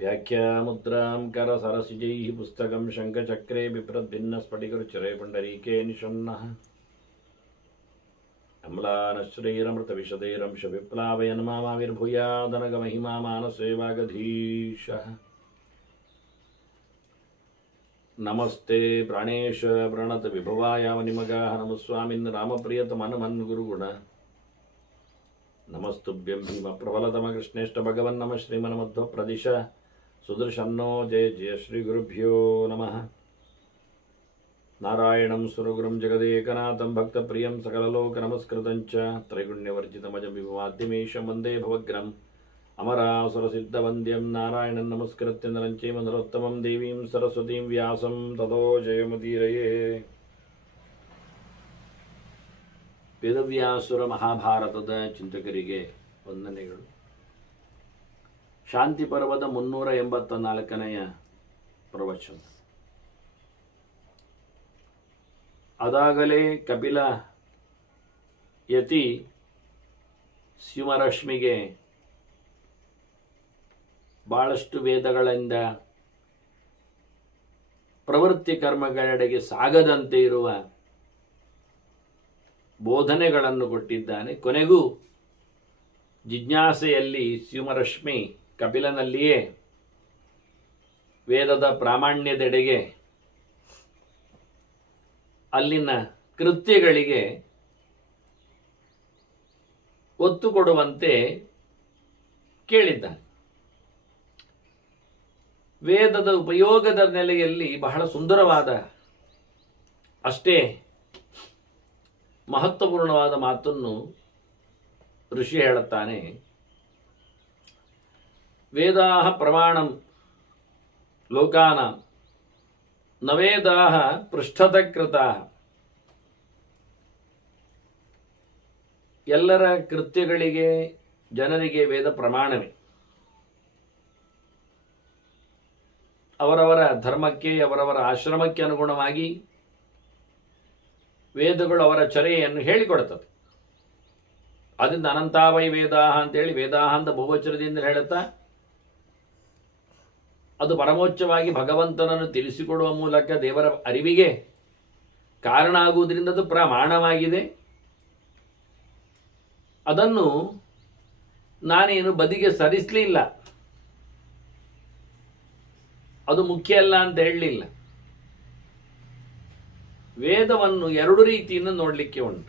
व्याख्यामुद्रां करसरसिजैः पुस्तकं शङ्खचक्रे बिभ्रद्भिन्नस्फटिकरुचिरे पुण्डरीके निषण्णः अम्लानश्रीरमृतविशदैरंशविप्लावयन् मामाविर्भूयादनगमहिमा मानसे वागधीशः नमस्ते प्राणेश प्रणत विभवाय वनिमगाः नमस्वामिन् रामप्रियतमनमन् गुरुगुण नमस्तुभ्यं भीमप्रबलतम कृष्णेष्ट भगवन् नमः श्रीमन्मध्वप्रदिश सुदर्शन्नो जय जय श्रीगुरुभ्यो नमः नारायणं सुरगुरुं जगदेकनाथं भक्तप्रियं सकललोकनमस्कृतं च त्रैगुण्यवर्जितमजं विभवाद्यमीशं वन्दे भवग्रम् अमरासुरसिद्धवन्द्यं नारायणं नमस्कृत्य नरं चैव नरोत्तमं देवीं सरस्वतीं व्यासं ततो जयमुदीरये ವೇದವ್ಯಾಸುರ ಮಹಾಭಾರತದ ಚಿಂತಕರಿಗೆ ವಂದನೆಗಳು. ಶಾಂತಿ ಪರ್ವದ 384ನೆಯ ಪ್ರವಚನ. ಅದಾಗಲೇ ಕಪಿಲ ಯತಿ ಸ್ಯುಮರಶ್ಮಿಗೆ ಬಹಳಷ್ಟು ವೇದಗಳಿಂದ ಪ್ರವೃತ್ತಿ ಕರ್ಮಗಳೆಡೆಗೆ ಸಾಗದಂತೆ ಇರುವ ಬೋಧನೆಗಳನ್ನು ಕೊಟ್ಟಿದ್ದಾನೆ. ಕೊನೆಗೂ ಜಿಜ್ಞಾಸೆಯಲ್ಲಿ ಸ್ಯುಮರಶ್ಮಿ ಕಪಿಲನಲ್ಲಿಯೇ ವೇದದ ಪ್ರಾಮಾಣ್ಯದೆಡೆಗೆ ಅಲ್ಲಿನ ಕೃತ್ಯಗಳಿಗೆ ಒತ್ತು ಕೊಡುವಂತೆ ಕೇಳಿದ್ದಾನೆ. ವೇದದ ಉಪಯೋಗದ ನೆಲೆಯಲ್ಲಿ ಬಹಳ ಸುಂದರವಾದ ಅಷ್ಟೇ ಮಹತ್ವಪೂರ್ಣವಾದ ಮಾತನ್ನು ಋಷಿ ಹೇಳುತ್ತಾನೆ. ವೇದಾಃ ಪ್ರಮಾಣಂ ಲೋಕಾನಾಂ ನ ವೇದಾಃ ಪೃಷ್ಠತಃಕೃತಾಃ. ಎಲ್ಲರ ಕೃತ್ಯಗಳಿಗೆ ಜನರಿಗೆ ವೇದ ಪ್ರಮಾಣವೇ. ಅವರವರ ಧರ್ಮಕ್ಕೆ ಅವರವರ ಆಶ್ರಮಕ್ಕೆ ಅನುಗುಣವಾಗಿ ವೇದಗಳು ಅವರ ಚರ್ಯೆಯನ್ನು ಹೇಳಿಕೊಡುತ್ತದೆ. ಅದರಿಂದ ಅನಂತಾವೈ ವೇದಾಹ ಅಂತೇಳಿ ವೇದಾಹ ಅಂತ ಬಹುವಚನದಿಂದ ಹೇಳುತ್ತಾ ಅದು ಪರಮೋಚ್ಚವಾಗಿ ಭಗವಂತನನ್ನು ತಿಳಿಸಿಕೊಡುವ ಮೂಲಕ ದೇವರ ಅರಿವಿಗೆ ಕಾರಣ ಆಗುವುದರಿಂದ ಅದು ಪ್ರಮಾಣವಾಗಿದೆ. ಅದನ್ನು ನಾನೇನು ಬದಿಗೆ ಸರಿಸಲಿಲ್ಲ, ಅದು ಮುಖ್ಯ ಅಲ್ಲ ಅಂತ ಹೇಳಲಿಲ್ಲ. ವೇದವನ್ನು ಎರಡು ರೀತಿಯಿಂದ ನೋಡಲಿಕ್ಕೆ ಉಂಟು.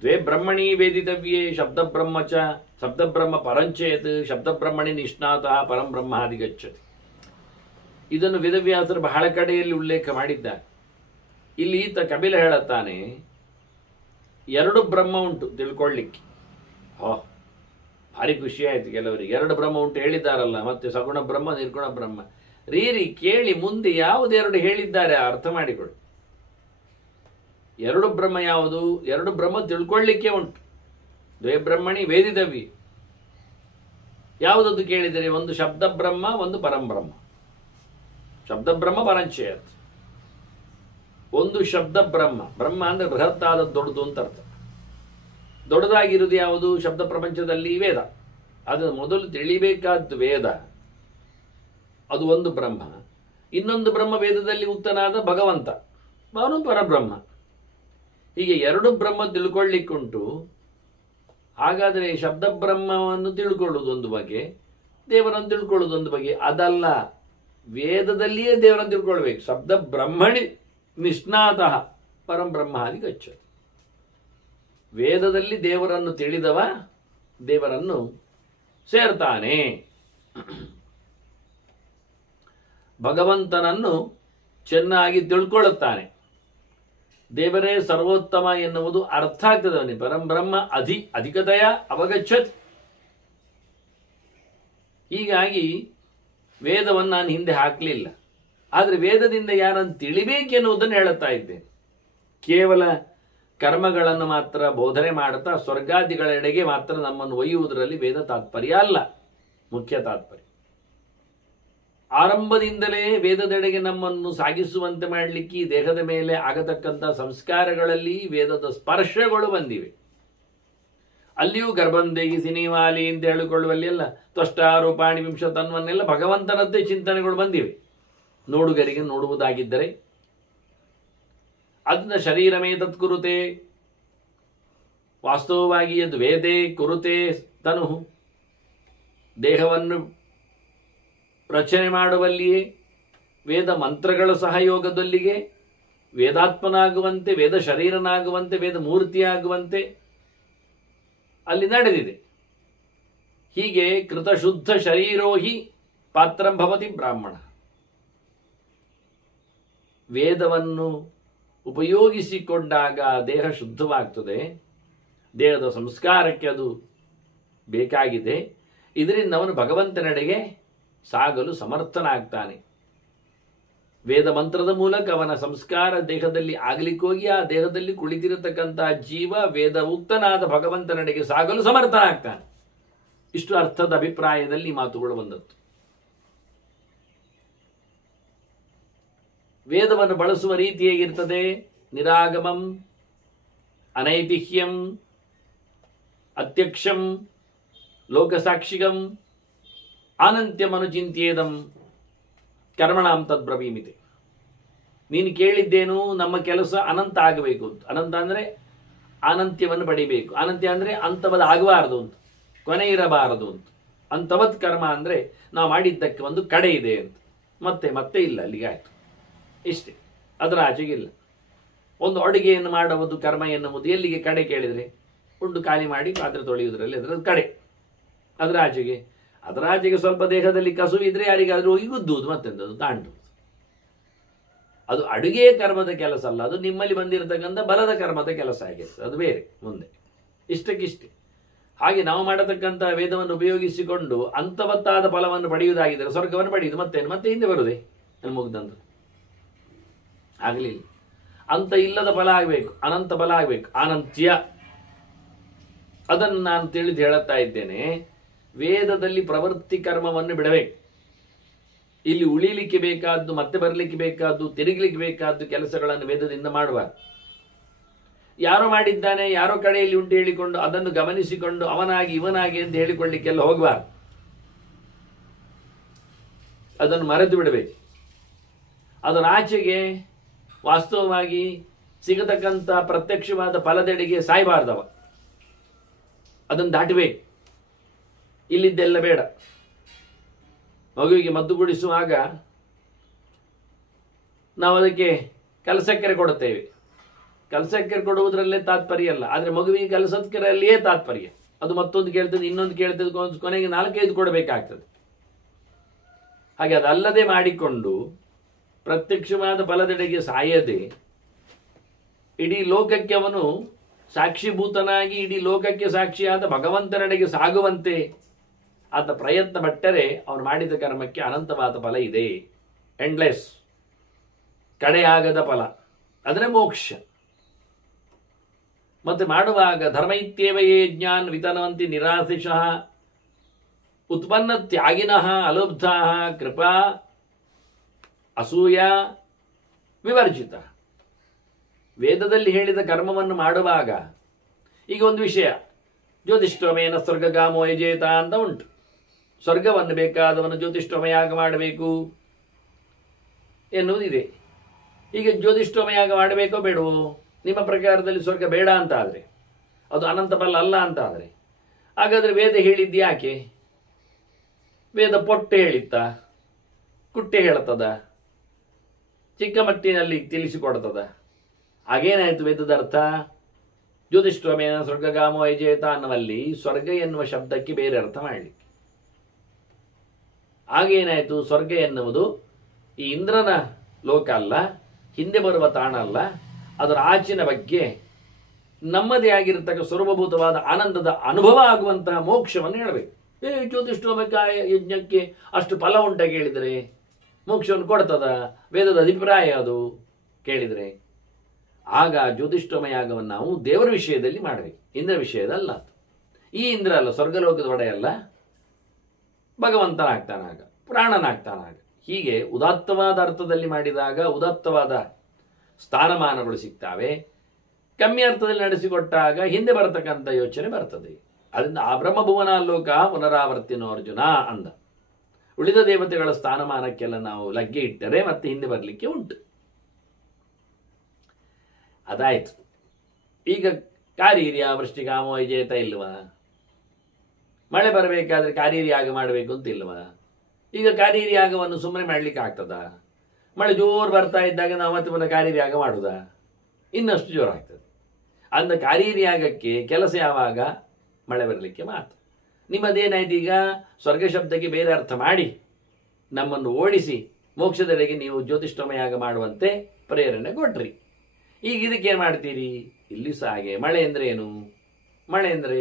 ದ್ವೇ ಬ್ರಹ್ಮಣಿ ವೇದಿತವ್ಯೇ ಶಬ್ದಬ್ರಹ್ಮ ಚ ಶಬ್ದಬ್ರಹ್ಮ ಪರಂಚೇತ್ ಶಬ್ದಬ್ರಹ್ಮಣಿ ನಿಷ್ಣಾತಃ ಪರಂ ಬ್ರಹ್ಮ ಅಧಿಗಚ್ಚತಿ. ಇದನ್ನು ವೇದವ್ಯಾಸರು ಬಹಳ ಕಡೆಯಲ್ಲಿ ಉಲ್ಲೇಖ ಮಾಡಿದ್ದಾರೆ. ಇಲ್ಲಿ ಈತ ಕಪಿಲ ಹೇಳುತ್ತಾನೆ, ಎರಡು ಬ್ರಹ್ಮ ಉಂಟು ತಿಳ್ಕೊಳ್ಳಿಕ್ಕೆ. ಭಾರಿ ಖುಷಿ ಆಯ್ತು ಕೆಲವರಿಗೆ. ಎರಡು ಬ್ರಹ್ಮ ಉಂಟು ಹೇಳಿದ್ದಾರಲ್ಲ, ಮತ್ತೆ ಸಗುಣ ಬ್ರಹ್ಮ ನಿರ್ಗುಣ ಬ್ರಹ್ಮ. ರೀರಿ ಕೇಳಿ, ಮುಂದೆ ಯಾವುದೆರಡು ಹೇಳಿದ್ದಾರೆ ಅರ್ಥ ಮಾಡಿಕೊಳ್ಳಿ. ಎರಡು ಬ್ರಹ್ಮ ಯಾವುದು? ಎರಡು ಬ್ರಹ್ಮ ತಿಳ್ಕೊಳ್ಳಿಕ್ಕೆ ಉಂಟು. ದ್ವೇ ಬ್ರಹ್ಮಣಿ ವೇದಿತವ್ಯ. ಯಾವುದದ್ದು ಕೇಳಿದರೆ, ಒಂದು ಶಬ್ದ ಬ್ರಹ್ಮ, ಒಂದು ಪರಂಬ್ರಹ್ಮ. ಶಬ್ದ ಬ್ರಹ್ಮ ಪರಂಚಯತ್. ಒಂದು ಶಬ್ದ ಬ್ರಹ್ಮ. ಬ್ರಹ್ಮ ಅಂದ್ರೆ ಬೃಹತ್ತಾದ ದೊಡ್ಡದು ಅಂತ ಅರ್ಥ. ದೊಡ್ಡದಾಗಿರುವುದು ಯಾವುದು? ಶಬ್ದ ಪ್ರಪಂಚದಲ್ಲಿ ವೇದ. ಅದನ್ನು ಮೊದಲು ತಿಳಿಬೇಕಾದ ವೇದ, ಅದು ಒಂದು ಬ್ರಹ್ಮ. ಇನ್ನೊಂದು ಬ್ರಹ್ಮ ವೇದದಲ್ಲಿ ಉತ್ತನಾದ ಭಗವಂತ, ಅವನು ಪರಬ್ರಹ್ಮ. ಹೀಗೆ ಎರಡು ಬ್ರಹ್ಮ ತಿಳ್ಕೊಳ್ಳಿಕ್ಕುಂಟು. ಹಾಗಾದರೆ ಶಬ್ದ ಬ್ರಹ್ಮವನ್ನು ತಿಳ್ಕೊಳ್ಳುವುದೊಂದು ಬಗೆ, ದೇವರನ್ನು ತಿಳ್ಕೊಳ್ಳುವುದೊಂದು ಬಗೆ. ಅದಲ್ಲ, ವೇದದಲ್ಲಿಯೇ ದೇವರನ್ನು ತಿಳ್ಕೊಳ್ಬೇಕು. ಶಬ್ದ ಬ್ರಹ್ಮಣಿ ನಿಷ್ಣಾತಃ ಪರಂ ಬ್ರಹ್ಮಾದಿ ಗಚ್ಚತಿ. ವೇದದಲ್ಲಿ ದೇವರನ್ನು ತಿಳಿದವ ದೇವರನ್ನು ಸೇರ್ತಾನೆ. ಭಗವಂತನನ್ನು ಚೆನ್ನಾಗಿ ತಿಳ್ಕೊಳ್ಳುತ್ತಾನೆ. ದೇವರೇ ಸರ್ವೋತ್ತಮ ಎನ್ನುವುದು ಅರ್ಥ ಆಗ್ತದೆ ಅವನಿಗೆ. ಪರಂಬ್ರಹ್ಮ ಅಧಿಕತೆಯ ಅವಗಚ್ಚತ್. ಹೀಗಾಗಿ ವೇದವನ್ನು ನಾನು ಹಿಂದೆ ಹಾಕಲಿಲ್ಲ. ಆದರೆ ವೇದದಿಂದ ಯಾರನ್ನು ತಿಳಿಬೇಕೆನ್ನುವುದನ್ನು ಹೇಳುತ್ತಾ ಇದ್ದೇನೆ. ಕೇವಲ ಕರ್ಮಗಳನ್ನು ಮಾತ್ರ ಬೋಧನೆ ಮಾಡುತ್ತಾ ಸ್ವರ್ಗಾದಿಗಳೆಡೆಗೆ ಮಾತ್ರ ನಮ್ಮನ್ನು ಒಯ್ಯುವುದರಲ್ಲಿ ವೇದ ತಾತ್ಪರ್ಯ ಅಲ್ಲ, ಮುಖ್ಯ ತಾತ್ಪರ್ಯ. ಆರಂಭದಿಂದಲೇ ವೇದದೆಡೆಗೆ ನಮ್ಮನ್ನು ಸಾಗಿಸುವಂತೆ ಮಾಡಲಿಕ್ಕೆ ಈ ದೇಹದ ಮೇಲೆ ಆಗತಕ್ಕಂಥ ಸಂಸ್ಕಾರಗಳಲ್ಲಿ ವೇದದ ಸ್ಪರ್ಶಗಳು ಬಂದಿವೆ. ಅಲ್ಲಿಯೂ ಗರ್ಭಂದೇಗಿ ಸಿನಿಮಾಲಿ ಅಂತ ಹೇಳಿಕೊಳ್ಳುವಲ್ಲಿ ಎಲ್ಲ ತ್ವಷ್ಟಾರೂಪಾಣಿ ವಿಂಶತನ್ವನ್ನೆಲ್ಲ ಭಗವಂತನದ್ದೇ ಚಿಂತನೆಗಳು ಬಂದಿವೆ. ನೋಡುಗರಿಗೆ ನೋಡುವುದಾಗಿದ್ದರೆ ಅದನ್ನ ಶರೀರಮೇ ತತ್ಕುರುತೆ, ವಾಸ್ತವವಾಗಿ ಅದು ವೇದೇ ಕುರುತೆ ತನು, ದೇಹವನ್ನು ರಚನೆ ಮಾಡುವಲ್ಲಿಯೇ ವೇದ ಮಂತ್ರಗಳ ಸಹಯೋಗದೊಲ್ಲಿಗೆ ವೇದಾತ್ಮನಾಗುವಂತೆ, ವೇದ ಶರೀರನಾಗುವಂತೆ, ವೇದ ಮೂರ್ತಿಯಾಗುವಂತೆ ಅಲ್ಲಿ ನಡೆದಿದೆ. ಹೀಗೆ ಕೃತಶುದ್ಧ ಶರೀರೋಹಿ ಪಾತ್ರಂ ಭವತಿ ಬ್ರಾಹ್ಮಣ. ವೇದವನ್ನು ಉಪಯೋಗಿಸಿಕೊಂಡಾಗ ದೇಹ ಶುದ್ಧವಾಗ್ತದೆ, ದೇಹದ ಸಂಸ್ಕಾರಕ್ಕೆ ಅದು ಬೇಕಾಗಿದೆ. ಇದರಿಂದ ಅವನು ಭಗವಂತನೆಡೆಗೆ ಸಾಗಲು ಸಮರ್ಥನಾಗ್ತಾನೆ. ವೇದ ಮಂತ್ರದ ಮೂಲಕ ಅವನ ಸಂಸ್ಕಾರ ದೇಹದಲ್ಲಿ ಆಗಲಿಕ್ಕೋಗಿ ಆ ದೇಹದಲ್ಲಿ ಕುಳಿತಿರತಕ್ಕಂತಹ ಜೀವ ವೇದ ಉಕ್ತನಾದ ಭಗವಂತನೆಡೆಗೆ ಸಾಗಲು ಸಮರ್ಥನಾಗ್ತಾನೆ. ಇಷ್ಟು ಅರ್ಥದ ಅಭಿಪ್ರಾಯದಲ್ಲಿ ಮಾತುಗಳು ಬಂದದ್ದು. ವೇದವನ್ನು ಬಳಸುವ ರೀತಿ ಹೇಗಿರ್ತದೆ? ನಿರಾಗಮಂ, ಅನೈತಿಹ್ಯಂ, ಅತ್ಯಕ್ಷಂ, ಲೋಕಸಾಕ್ಷಿಗಂ, ಅನಂತ್ಯಮನುಚಿಂತ್ಯೇದಂ ಕರ್ಮಣಾಂ ತದ್ಬ್ರವೀಮಿತಿ. ನೀನು ಕೇಳಿದ್ದೇನು? ನಮ್ಮ ಕೆಲಸ ಅನಂತ ಆಗಬೇಕು ಅಂತ. ಅನಂತ ಅಂದರೆ ಅನಂತ್ಯವನ್ನು ಪಡಿಬೇಕು. ಅನಂತ್ಯ ಅಂದರೆ ಅಂತವದ ಆಗಬಾರದು ಅಂತ, ಕೊನೆ ಇರಬಾರದು ಅಂತ. ಅಂತವತ್ ಕರ್ಮ ಅಂದರೆ ನಾವು ಮಾಡಿದ್ದಕ್ಕೆ ಒಂದು ಕಡೆ ಇದೆ ಅಂತ. ಮತ್ತೆ ಮತ್ತೆ ಇಲ್ಲ, ಅಲ್ಲಿಗೆ ಆಯಿತು, ಇಷ್ಟೇ, ಅದರ ಆಚೆಗಿಲ್ಲ. ಒಂದು ಅಡುಗೆಯನ್ನು ಮಾಡುವುದು ಕರ್ಮ ಎನ್ನುವುದು ಎಲ್ಲಿಗೆ ಕಡೆ ಕೇಳಿದರೆ? ಉಂಡು ಖಾಲಿ ಮಾಡಿ ಪಾತ್ರೆ ತೊಳೆಯುವುದರಲ್ಲಿ ಅದರ ಕಡೆ, ಅದರ ಆಚೆಗೆ. ಅದರ ಆಚೆಗೆ ಸ್ವಲ್ಪ ದೇಹದಲ್ಲಿ ಕಸು ಇದ್ರೆ ಯಾರಿಗಾದ್ರೂ ಹೋಗಿ ಗುದ್ದುವುದು, ಮತ್ತೆಂದದು ತಾಂಡುವುದು. ಅದು ಅಡುಗೆಯ ಕರ್ಮದ ಕೆಲಸ ಅಲ್ಲ, ಅದು ನಿಮ್ಮಲ್ಲಿ ಬಂದಿರತಕ್ಕಂಥ ಬಲದ ಕರ್ಮದ ಕೆಲಸ ಆಗಿರ್ತದೆ, ಅದು ಬೇರೆ ಮುಂದೆ. ಇಷ್ಟಕ್ಕಿಷ್ಟೇ. ಹಾಗೆ ನಾವು ಮಾಡತಕ್ಕಂಥ ವೇದವನ್ನು ಉಪಯೋಗಿಸಿಕೊಂಡು ಅಂತವತ್ತಾದ ಫಲವನ್ನು ಪಡೆಯುವುದಾಗಿದ್ದರೆ ಸ್ವರ್ಗವನ್ನು ಪಡೆಯುವುದು, ಮತ್ತೇನು? ಮತ್ತೆ ಹಿಂದೆ ಬರುವುದೇ ಮುಗ್ದಂತ ಆಗಲಿಲ್ಲ. ಅಂತ ಇಲ್ಲದ ಫಲ ಆಗಬೇಕು, ಅನಂತ ಫಲ ಆಗಬೇಕು, ಅನಂತ್ಯ. ಅದನ್ನು ನಾನು ತಿಳಿದು ಹೇಳುತ್ತಾ ಇದ್ದೇನೆ. ವೇದದಲ್ಲಿ ಪ್ರವೃತ್ತಿ ಕರ್ಮವನ್ನು ಬಿಡಬೇಕು. ಇಲ್ಲಿ ಉಳಿಲಿಕ್ಕೆ ಬೇಕಾದ್ದು, ಮತ್ತೆ ಬರಲಿಕ್ಕೆ ಬೇಕಾದ್ದು, ತಿರುಗಲಿಕ್ಕೆ ಬೇಕಾದ್ದು ಕೆಲಸಗಳನ್ನು ವೇದದಿಂದ ಮಾಡಬಾರದು. ಯಾರೋ ಮಾಡಿದ್ದಾನೆ, ಯಾರೋ ಕಡೆಯಲ್ಲಿ ಉಂಟು ಹೇಳಿಕೊಂಡು ಅದನ್ನು ಗಮನಿಸಿಕೊಂಡು ಅವನಾಗಿ ಇವನಾಗಿ ಎಂದು ಹೇಳಿಕೊಳ್ಳಿಕ್ಕೆಲ್ಲ ಹೋಗಬಾರದು. ಅದನ್ನು ಮರೆತು ಬಿಡಬೇಕು. ಅದರ ಆಚೆಗೆ ವಾಸ್ತವವಾಗಿ ಸಿಗತಕ್ಕಂಥ ಪ್ರತ್ಯಕ್ಷವಾದ ಫಲದೆಡೆಗೆ ಸಾಯಬಾರ್ದವ, ಅದನ್ನು ದಾಟಬೇಕು. ಇಲ್ಲಿದ್ದೆಲ್ಲ ಬೇಡ. ಮಗುವಿಗೆ ಮದ್ದು ಕುಡಿಸುವಾಗ ನಾವು ಅದಕ್ಕೆ ಕಲಸಕ್ಕರೆ ಕೊಡುತ್ತೇವೆ. ಕಲಸಕ್ಕರೆ ಕೊಡುವುದರಲ್ಲೇ ತಾತ್ಪರ್ಯ ಅಲ್ಲ, ಆದರೆ ಮಗುವಿಗೆ ಕಲಸಕ್ಕರೆಯಲ್ಲಿಯೇ ತಾತ್ಪರ್ಯ. ಅದು ಮತ್ತೊಂದು ಕೇಳ್ತದೆ, ಇನ್ನೊಂದು ಕೇಳ್ತದೆ, ಕೊನೆಗೆ 4-5 ಕೊಡಬೇಕಾಗ್ತದೆ. ಹಾಗೆ ಅದಲ್ಲದೆ ಮಾಡಿಕೊಂಡು ಪ್ರತ್ಯಕ್ಷವಾದ ಫಲದೆಡೆಗೆ ಸಾಯದೆ ಇಡೀ ಲೋಕಕ್ಕೆ ಅವನು ಸಾಕ್ಷಿಭೂತನಾಗಿ ಇಡೀ ಲೋಕಕ್ಕೆ ಸಾಕ್ಷಿಯಾದ ಭಗವಂತನೆಡೆಗೆ ಸಾಗುವಂತೆ ಆತ ಪ್ರಯತ್ನ ಪಟ್ಟರೆ ಅವನು ಮಾಡಿದ ಕರ್ಮಕ್ಕೆ ಅನಂತವಾದ ಫಲ ಇದೆ. ಎಂಡ್ಲೆಸ್, ಕಡೆಯಾಗದ ಫಲ, ಅದರ ಮೋಕ್ಷ. ಮತ್ತೆ ಮಾಡುವಾಗ ಧರ್ಮ ಇತ್ಯೇವ ಯೇ ಜ್ಞಾನ್ ವಿತನವಂತಿ ನಿರಾಶಿಷಃ ಉತ್ಪನ್ನ ತ್ಯಾಗಿನಃ ಅಲುಬ್ಧಃ ಕೃಪಾ ಅಸೂಯ ವಿವರ್ಜಿತ. ವೇದದಲ್ಲಿ ಹೇಳಿದ ಕರ್ಮವನ್ನು ಮಾಡುವಾಗ ಈಗ ಒಂದು ವಿಷಯ, ಜ್ಯೋತಿಷ್ಠೋಮೇನ ಸ್ವರ್ಗಗಾಮೋ ಯಜೇತ ಅಂತ ಉಂಟು. ಸ್ವರ್ಗವನ್ನು ಬೇಕಾದವನು ಜ್ಯೋತಿಷ್ಠೋಮಯಾಗ ಮಾಡಬೇಕು ಎನ್ನುವುದಿದೆ. ಈಗ ಜ್ಯೋತಿಷ್ಠೋಮಯಾಗ ಮಾಡಬೇಕೋ ಬೇಡವೋ? ನಿಮ್ಮ ಪ್ರಕಾರದಲ್ಲಿ ಸ್ವರ್ಗ ಬೇಡ ಅಂತ ಆದರೆ, ಅದು ಅನಂತ ಫಲ ಅಲ್ಲ ಅಂತ ಆದರೆ, ಹಾಗಾದರೆ ವೇದ ಹೇಳಿದ್ದು ಯಾಕೆ? ವೇದ ಪೊಟ್ಟೆ ಹೇಳಿತ್ತ, ಕುಟ್ಟೆ ಹೇಳುತ್ತದ, ಚಿಕ್ಕ ಮಟ್ಟಿನಲ್ಲಿ ತಿಳಿಸಿಕೊಡ್ತದ. ಹಾಗೇನಾಯ್ತು ವೇದದ ಅರ್ಥ? ಜ್ಯೋತಿಷ್ಠೋಮೇನ ಸ್ವರ್ಗಗಾಮೋ ಯಜೇತ ಅನ್ನುವಲ್ಲಿ ಸ್ವರ್ಗ ಎನ್ನುವ ಶಬ್ದಕ್ಕೆ ಬೇರೆ ಅರ್ಥ ಮಾಡಲಿಕ್ಕೆ. ಹಾಗೇನಾಯ್ತು? ಸ್ವರ್ಗ ಎನ್ನುವುದು ಈ ಇಂದ್ರನ ಲೋಕ ಅಲ್ಲ, ಹಿಂದೆ ಬರುವ ತಾಣ ಅಲ್ಲ, ಅದರ ಆಚಿನ ಬಗ್ಗೆ ನಮ್ಮದೇ ಆಗಿರತಕ್ಕ ಸ್ವರೂಪಭೂತವಾದ ಆನಂದದ ಅನುಭವ ಆಗುವಂತಹ ಮೋಕ್ಷವನ್ನು ಹೇಳಬೇಕು. ಜ್ಯೋತಿಷ್ಠೋಮಕ ಯಜ್ಞಕ್ಕೆ ಅಷ್ಟು ಫಲ ಉಂಟ ಕೇಳಿದರೆ ಮೋಕ್ಷವನ್ನು ಕೊಡ್ತದ? ವೇದದ ಅಭಿಪ್ರಾಯ ಅದು ಕೇಳಿದರೆ. ಆಗ ಜ್ಯೋತಿಷ್ಠೋಮಯಾಗವನ್ನು ನಾವು ದೇವರ ವಿಷಯದಲ್ಲಿ ಮಾಡಬೇಕು, ಇಂದ್ರ ವಿಷಯದಲ್ಲ. ಈ ಇಂದ್ರ ಅಲ್ಲ, ಸ್ವರ್ಗಲೋಕದ ಒಡೆಯಲ್ಲ, ಭಗವಂತನಾಗ್ತಾನಾಗ, ಪ್ರಾಣನಾಗ್ತಾನಾಗ. ಹೀಗೆ ಉದಾತ್ತವಾದ ಅರ್ಥದಲ್ಲಿ ಮಾಡಿದಾಗ ಉದಾತ್ತವಾದ ಸ್ಥಾನಮಾನಗಳು ಸಿಗ್ತಾವೆ. ಕಮ್ಮಿ ಅರ್ಥದಲ್ಲಿ ನಡೆಸಿಕೊಟ್ಟಾಗ ಹಿಂದೆ ಬರತಕ್ಕಂಥ ಯೋಚನೆ ಬರ್ತದೆ. ಅದರಿಂದ ಆ ಬ್ರಹ್ಮಭುವನ ಲೋಕ ಪುನರಾವರ್ತಿನೋ ಅರ್ಜುನ ಅಂದ. ಉಳಿದ ದೇವತೆಗಳ ಸ್ಥಾನಮಾನಕ್ಕೆಲ್ಲ ನಾವು ಲಗ್ಗೆ ಇಟ್ಟರೆ ಮತ್ತೆ ಹಿಂದೆ ಬರಲಿಕ್ಕೆ ಉಂಟು. ಅದಾಯ್ತು. ಈಗ ಕಾರೀರ್ಯ ವೃಷ್ಟಿಕಾಮೋ ವಿಜೇತ ಇಲ್ವಾ? ಮಳೆ ಬರಬೇಕಾದ್ರೆ ಕಾರೀರಿ ಯಾಗ ಮಾಡಬೇಕು ಅಂತ ಇಲ್ವಾ? ಈಗ ಕಾರೀರಿ ಯಾಗವನ್ನು ಸುಮ್ಮನೆ ಮಾಡ್ಲಿಕ್ಕೆ ಆಗ್ತದ? ಮಳೆ ಜೋರು ಬರ್ತಾ ಇದ್ದಾಗ ನಾವು ಮತ್ತೆ ಪುನಃ ಕಾರೀರಿ ಯಾಗ ಮಾಡುದಾ? ಇನ್ನಷ್ಟು ಜೋರಾಗ್ತದೆ. ಅಂದ ಕಾರೀರಿ ಯಾಗಕ್ಕೆ ಕೆಲಸ ಯಾವಾಗ? ಮಳೆ ಬರಲಿಕ್ಕೆ ಮಾತ್ರ. ನಿಮ್ಮದೇನಾಯ್ತು? ಈಗ ಸ್ವರ್ಗ ಶಬ್ದಕ್ಕೆ ಬೇರೆ ಅರ್ಥ ಮಾಡಿ ನಮ್ಮನ್ನು ಓಡಿಸಿ ಮೋಕ್ಷದೆಡೆಗೆ ನೀವು ಜ್ಯೋತಿಷ್ಠೋಮ ಯಾಗ ಮಾಡುವಂತೆ ಪ್ರೇರಣೆ ಕೊಟ್ರಿ. ಈಗ ಇದಕ್ಕೇನು ಮಾಡ್ತೀರಿ? ಇಲ್ಲಿ ಸಹ ಹಾಗೆ. ಮಳೆ ಅಂದರೆ ಏನು? ಮಳೆ ಅಂದರೆ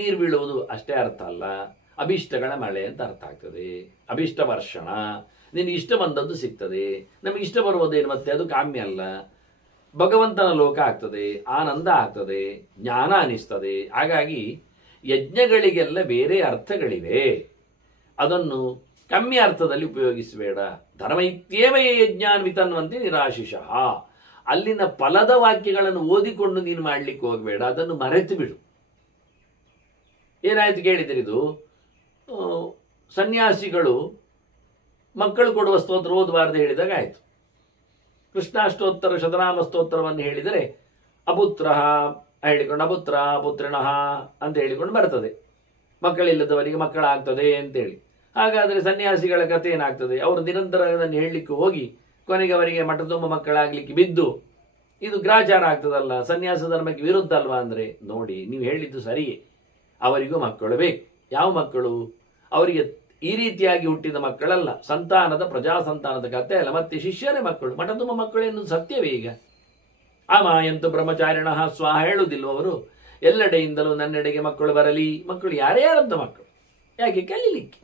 ನೀರು ಬೀಳುವುದು ಅಷ್ಟೇ ಅರ್ಥ ಅಲ್ಲ, ಅಭಿಷ್ಟಗಳ ಮಳೆ ಅಂತ ಅರ್ಥ ಆಗ್ತದೆ. ಅಭಿಷ್ಟ ವರ್ಷಣ, ನಿನಗೆ ಇಷ್ಟ ಬಂದದ್ದು ಸಿಗ್ತದೆ. ನಮಗೆ ಇಷ್ಟ ಬರುವುದೇನು ಮತ್ತೆ? ಅದು ಕಾಮ್ಯ ಅಲ್ಲ, ಭಗವಂತನ ಲೋಕ ಆಗ್ತದೆ, ಆನಂದ ಆಗ್ತದೆ, ಜ್ಞಾನ ಅನಿಸ್ತದೆ. ಹಾಗಾಗಿ ಯಜ್ಞಗಳಿಗೆಲ್ಲ ಬೇರೆ ಅರ್ಥಗಳಿವೆ, ಅದನ್ನು ಕಮ್ಮಿ ಅರ್ಥದಲ್ಲಿ ಉಪಯೋಗಿಸಬೇಡ. ಧರ್ಮೈತ್ಯೇವಯೇ ಯಜ್ಞಾನ್ವಿತನ್ವಂತೆ ನಿರಾಶಿಷಃ. ಅಲ್ಲಿನ ಫಲದ ವಾಕ್ಯಗಳನ್ನು ಓದಿಕೊಂಡು ನೀನು ಮಾಡ್ಲಿಕ್ಕೆ ಹೋಗಬೇಡ, ಅದನ್ನು ಮರೆತು ಬಿಡು. ಏನಾಯ್ತು ಕೇಳಿದರೆ, ಇದು ಸನ್ಯಾಸಿಗಳು ಮಕ್ಕಳು ಕೊಡುವ ಸ್ತೋತ್ರ ಓದಬಾರ್ದು ಹೇಳಿದಾಗ ಆಯ್ತು. ಕೃಷ್ಣಾಷ್ಟೋತ್ತರ ಶತನಾಮ ಸ್ತೋತ್ರವನ್ನು ಹೇಳಿದರೆ ಅಪುತ್ರ ಹೇಳಿಕೊಂಡು ಅಪುತ್ರ ಪುತ್ರಿಣಃ ಅಂತ ಹೇಳಿಕೊಂಡು ಬರ್ತದೆ. ಮಕ್ಕಳಿಲ್ಲದವರಿಗೆ ಮಕ್ಕಳಾಗ್ತದೆ ಅಂತೇಳಿ. ಹಾಗಾದರೆ ಸನ್ಯಾಸಿಗಳ ಕಥೆ ಏನಾಗ್ತದೆ? ಅವರು ನಿರಂತರ ಅದನ್ನು ಹೇಳಲಿಕ್ಕೆ ಹೋಗಿ ಕೊನೆಗೆ ಅವರಿಗೆ ಮಠ ತುಂಬ ಮಕ್ಕಳಾಗ್ಲಿಕ್ಕೆ ಬಿದ್ದು ಇದು ಗ್ರಾಚಾರ ಆಗ್ತದಲ್ಲ, ಸನ್ಯಾಸ ಧರ್ಮಕ್ಕೆ ವಿರುದ್ಧ ಅಲ್ವಾ? ಅಂದರೆ ನೋಡಿ, ನೀವು ಹೇಳಿದ್ದು ಸರಿಯೇ. ಅವರಿಗೂ ಮಕ್ಕಳು ಬೇಕು. ಯಾವ ಮಕ್ಕಳು? ಅವರಿಗೆ ಈ ರೀತಿಯಾಗಿ ಹುಟ್ಟಿದ ಮಕ್ಕಳಲ್ಲ, ಸಂತಾನದ ಪ್ರಜಾ ಸಂತಾನದ ಕಥೆ ಅಲ್ಲ, ಮತ್ತೆ ಶಿಷ್ಯರೇ ಮಕ್ಕಳು. ಮಠ ತುಂಬ ಮಕ್ಕಳು ಎನ್ನುವುದು ಸತ್ಯವೇ. ಈಗ ಆಮಾಯಂತು ಬ್ರಹ್ಮಚಾರಿಣ ಸ್ವಾಹ ಹೇಳುವುದಿಲ್ವ ಅವರು? ಎಲ್ಲೆಡೆಯಿಂದಲೂ ನನ್ನೆಡೆಗೆ ಮಕ್ಕಳು ಬರಲಿ. ಮಕ್ಕಳು ಯಾರ್ಯಾರಂತ ಮಕ್ಕಳು? ಯಾಕೆ? ಕಲೀಲಿಕ್ಕೆ.